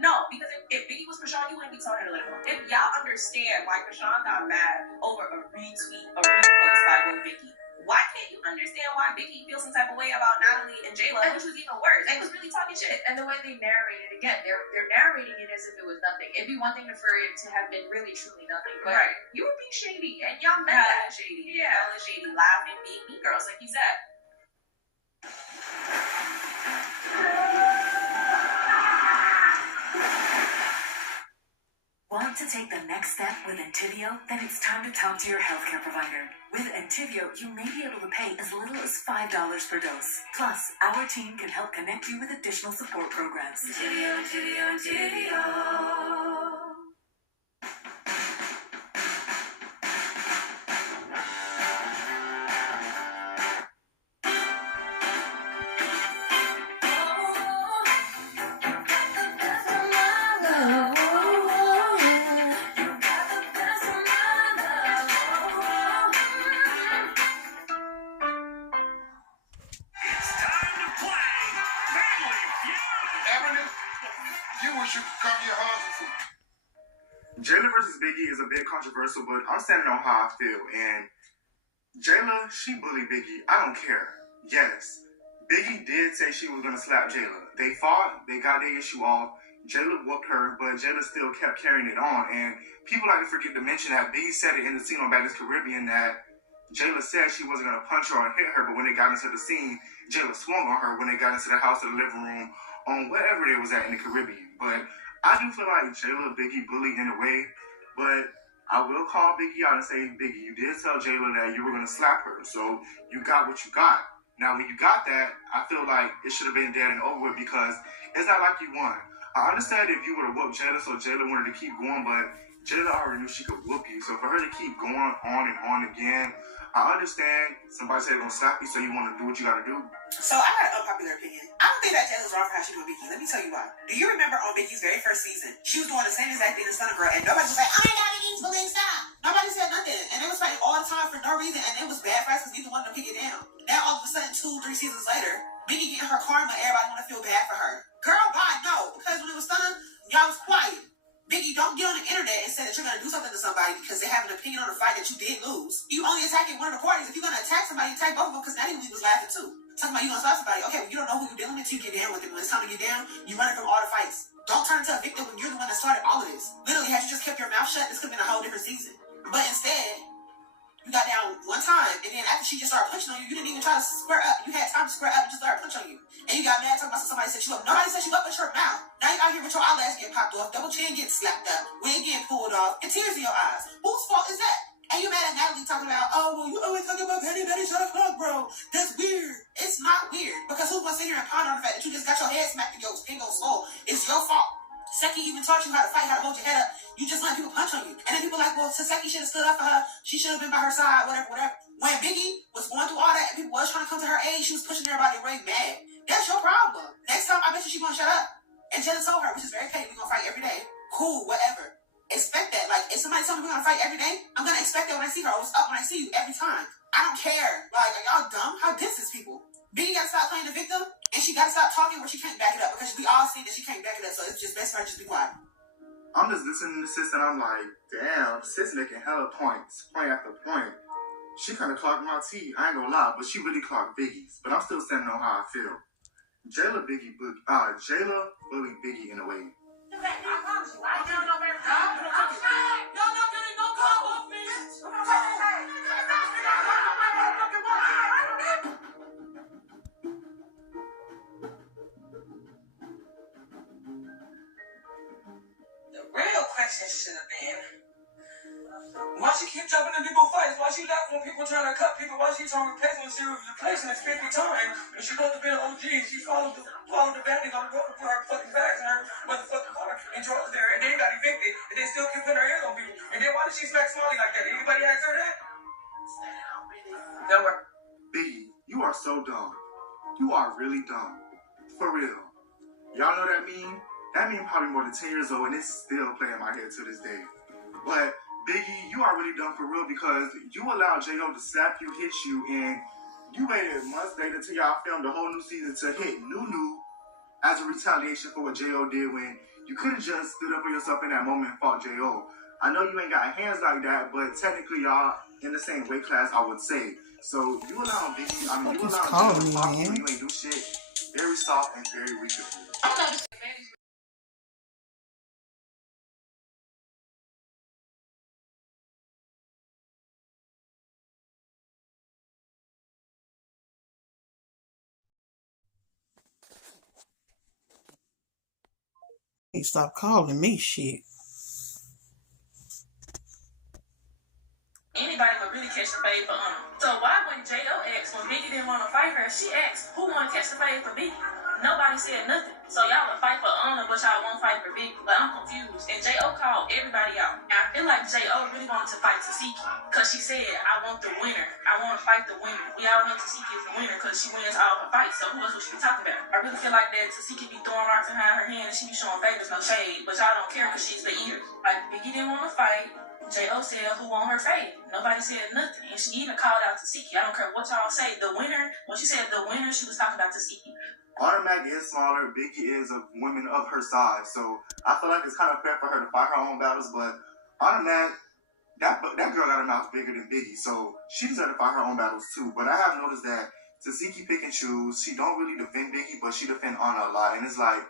No, because if Biggie was for Sean, you wouldn't be telling her to let it go. If y'all understand why Krishan got mad over a repost by Lil Biggie, why can't you understand why Biggie feels some type of way about Natalie and Jayla, which was even worse? They was really talking shit. And the way they narrated it, again, they're narrating it as if it was nothing. It'd be one thing for it to have been really, truly nothing. But right. You were being shady, and y'all met that shady. Yeah. Y'all shady, laughing, being mean girls, like you said. to take the next step with Entivio? Then it's time to talk to your healthcare provider. With Entivio, you may be able to pay as little as $5 per dose. Plus, our team can help connect you with additional support programs. Entivio. Jayla versus Biggie is a bit controversial, but I'm standing on how I feel. And Jayla, she bullied Biggie. I don't care. Yes, Biggie did say she was going to slap Jayla. They fought. They got their issue off. Jayla whooped her, but Jayla still kept carrying it on. And people like to forget to mention that Biggie said it in the scene on Back to the Caribbean that Jayla said she wasn't going to punch her or hit her, but when they got into the scene, Jayla swung on her when they got into the house or the living room on wherever they was at in the Caribbean. But I do feel like Jayla Biggie bullied in a way, but I will call Biggie out and say, Biggie, you did tell Jayla that you were going to slap her, so you got what you got. Now, when you got that, I feel like it should have been dead and over with because it's not like you won. I understand if you would have whooped Jayla, so Jayla wanted to keep going, but Jayla already knew she could whoop you. So for her to keep going on and on again, I understand somebody said they're going to slap you, so you want to do what you got to do. So I got an unpopular opinion. I don't think that Jayla's wrong for how she doing Biggie. Let me tell you why. Do you remember on Biggie's very first season, she was doing the same exact thing as Stunner Girl, and nobody was like, oh my God, Biggie's bullying, stop. Nobody said nothing, and they was fighting all the time for no reason, and it was bad for us because neither one of them could get down. Now all of a sudden, 2-3 seasons later, Biggie getting her karma, everybody want to feel bad for her. Girl, why? No, because when it was Stunner, y'all was quiet. Biggie, don't get on the internet and say that you're going to do something to somebody because they have an opinion on the fight that you did lose. You only attacking one of the parties. If you're going to attack somebody, attack both of them because Natty Lee was laughing too. Talking about you going to slap somebody. Okay, well, you don't know who you're dealing with till you get down with it. When it's time to get down, you running from all the fights. Don't turn into a victim when you're the one that started all of this. Literally, had you just kept your mouth shut, this could have been a whole different season. But instead, you got down one time, and then after she just started punching on you, you didn't even try to square up. You had time to square up and just started punching on you. And you got mad talking about somebody set you up. Nobody set you up but your mouth. Now you out here with your eyelash getting popped off, double chin getting slapped up, wig getting pulled off, and tears in your eyes. Whose fault is that? And you mad at Natalie talking about, oh, well, you always talking about Betty, shut up, bro. That's weird. It's not weird. Because who's going to sit here and ponder on the fact that you just got your head smacked in your skull? It's your fault. Seki even taught you how to fight, how to hold your head up. You just let people punch on you. And then people like, well, Seki should have stood up for her. She should have been by her side, whatever. When Biggie was going through all that and people was trying to come to her aid, she was pushing everybody away mad. That's your problem. Next time, I bet you she's going to shut up. And Jenna told her, which is very petty, we're going to fight every day. Cool, whatever. Expect that. Like, if somebody tells me we're going to fight every day, I'm going to expect that when I see her. What's up when I see you every time. I don't care. Like, are y'all dumb? How dense is people? Biggie got to stop playing the victim, and she got to stop talking where she can't back it up, because we all see that she can't back it up, so it's just best for her to just be quiet. I'm just listening to Sis, and I'm like, damn, Sis making hella points, point after point. She kind of clocked my tea, I ain't gonna lie, but she really clocked Biggie's. But I'm still standing on how I feel. Jayla bullied Biggie in a way. Real question should have been, why she keep jumping in people's fights? Why she laugh when people trying to cut people? Why she trying to replace when she was replacing it 50 times? When she supposed to be an OG, she followed the banding on the road to put her fucking bags in her motherfucking car and drove there, and then got evicted, and they still keep putting her hands on people. And then why did she smack Smiley like that? Did anybody ask her that? Don't worry. Biggie, you are so dumb. You are really dumb. For real. Y'all know that meme? That meme probably more than 10 years old, and it's still playing in my head to this day. But Biggie, you are really dumb for real because you allowed J.O. to slap you, hit you, and you waited months later till y'all filmed the whole new season to hit Nunu as a retaliation for what J.O. did when you could have just stood up for yourself in that moment and fought J.O. I know you ain't got hands like that, but technically y'all in the same weight class, I would say. So you allowed Biggie, you allowed J.O. to talk to you, you ain't do shit. Very soft and very weak of you. Hey, stop calling me shit. didn't want to fight her, she asked, who want to catch the fade for Biggie? Nobody said nothing. So y'all would fight for Honor, but y'all won't fight for Biggie. But I'm confused. And J.O. called everybody out. And I feel like J.O. really wanted to fight Tasiki. Because she said, I want the winner. I want to fight the winner. We all know Tasiki is the winner because she wins all her fights. So who else would she be talking about? I really feel like that Tasiki be throwing rocks behind her hand and she be showing favors, no shade. But y'all don't care because she's the eater. Like, Biggie didn't want to fight. J.O. said, who won her fade? Nobody said nothing. And she even called out Tasiki. I don't care what y'all say. The winner, when she said the winner, she was talking about Tasiki. Honor Mac is smaller. Biggie is a woman of her size, so I feel like it's kind of fair for her to fight her own battles. But Honor Mac, that girl got a mouth bigger than Biggie, so she deserves to fight her own battles too. But I have noticed that Tasiki pick and choose. She don't really defend Biggie, but she defend Honor a lot. And it's like,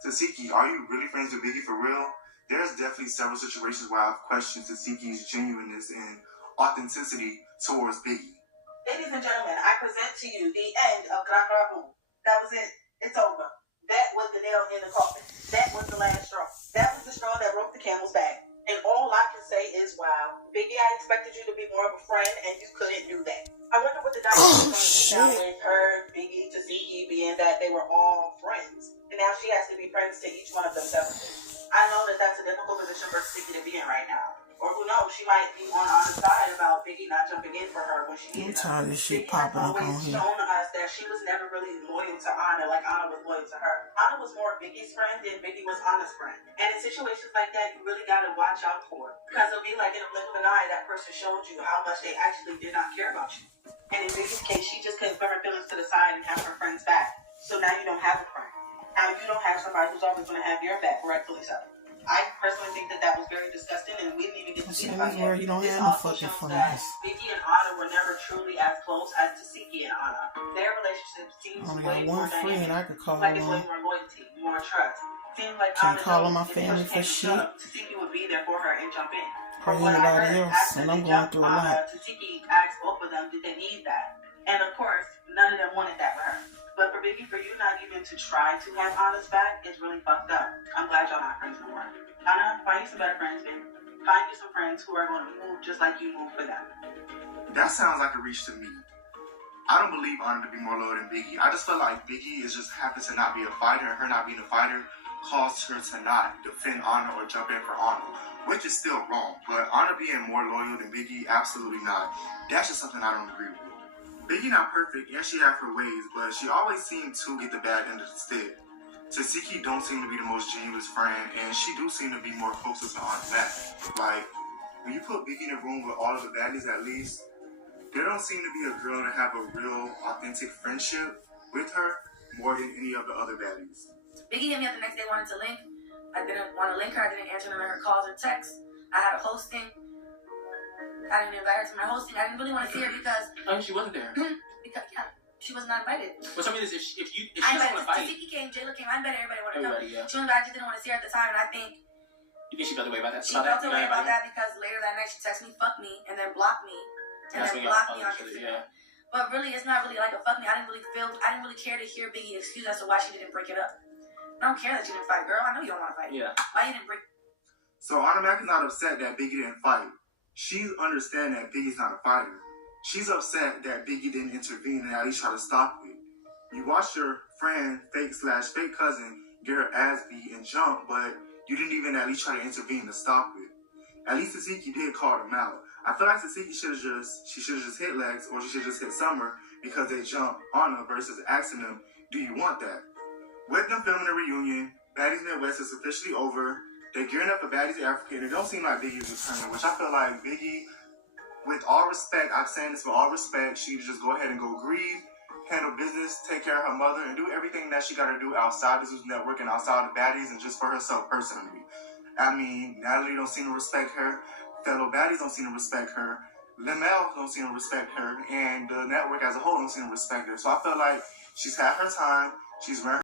Tasiki, are you really friends with Biggie for real? There's definitely several situations where I've questioned Tasiki's genuineness and authenticity towards Biggie. Ladies and gentlemen, I present to you the end of Grakrahu. That was it. It's over. That was the nail in the coffin. That was the last straw. That was the straw that broke the camel's back. And all I can say is, wow, Biggie, I expected you to be more of a friend, and you couldn't do that. I wonder what the dynamic was down with her, Biggie, Tasiki, being that they were all friends. And now she has to be friends to each one of them separately. I know that that's a difficult position for Tasiki to be in right now. Or who knows, she might be on Anna's side about Biggie not jumping in for her when she needed her. I'm tired of this shit Biggie popping has up on always here. shown us that she was never really loyal to Anna like Anna was loyal to her. Anna was more Biggie's friend than Biggie was Anna's friend. And in situations like that, you really got to watch out for it. Because it'll be like in a blink of an eye, that person showed you how much they actually did not care about you. And in Biggie's case, she just couldn't put her feelings to the side and have her friends back. So now you don't have a friend. Now you don't have somebody who's always going to have your back, rightfully so. I personally think that was very disgusting, and we didn't even get to see the fight yet. You don't This have no also fucking shows friends. that Biggie and Anna were never truly as close as Tasiki and Anna. Their relationship seems I only way got more one friend dynamic. I could call Like it's way on. more loyalty, more trust. Seems like Can't Anna call on knows my if family push came for to shit. shove, Tasiki would be there for her and jump in. Or From what I anybody heard, else, after and the I'm going jump, through a lot. Tasiki asked both of them, did they need that? And of course, none of them wanted that for her. But for Biggie, for you not even to try to have Anna's back is really fucked up. I'm glad y'all not friends no more. Anna, find you some better friends, baby. Find you some friends who are going to move just like you move for them. That sounds like a reach to me. I don't believe Honor to be more loyal than Biggie. I just feel like Biggie is just happens to not be a fighter, and her not being a fighter caused her to not defend Honor or jump in for Honor, which is still wrong. But Honor being more loyal than Biggie, absolutely not. That's just something I don't agree with. Biggie not perfect, and she have her ways, but she always seemed to get the bad end of the stick. Tasiki don't seem to be the most genuine friend, and she do seem to be more closer to Honor Mac. Like, when you put Biggie in a room with all of the baddies at least, there don't seem to be a girl to have a real, authentic friendship with her more than any of the other baddies. Biggie hit me up the next day, wanted to link. I didn't want to link her. I didn't answer none of her calls or texts. I had a hosting. I didn't invite her to my hosting. I didn't really want to see her because... Oh, she wasn't there. Because, yeah, she was not invited. But tell me this, if she I doesn't invited want to fight... Tasiki came, Jayla came. I invited everybody wanted to come. Everybody, yeah. She was, I just didn't want to see her at the time, and I think... You think she felt the way about that? She felt the way about that because later that night she texted me, fuck me, and then blocked me. And then blocked me on Instagram. Yeah. But really, it's not really like a fuck me. I didn't really care to hear Biggie excuse as to why she didn't break it up. I don't care that you didn't fight, girl. I know you don't want to fight. Yeah. Why you didn't break? So Honor Mac is not upset that Biggie didn't fight. She understands that Biggie's not a fighter. She's upset that Biggie didn't intervene and at least try to stop it. You watched your friend, fake cousin, get her ass beat and jump, but you didn't even at least try to intervene to stop it. At least Tasiki did call them out. I feel like Tasiki should have just hit Lex, or she should just hit Summer because they jumped on her versus asking them, do you want that? With them filming a reunion, Baddies Midwest is officially over. They're gearing up for Baddies Africa, and it don't seem like Biggie is returning, which I feel like Biggie, with all respect, I'm saying this with all respect, she should just go ahead and go grieve, handle business, take care of her mother, and do everything that she got to do outside the Zeus Network and outside the Baddies and just for herself personally. I mean, Natalie don't seem to respect her, fellow Baddies don't seem to respect her, Lemel don't seem to respect her, and the network as a whole don't seem to respect her. So I feel like she's had her time, she's ran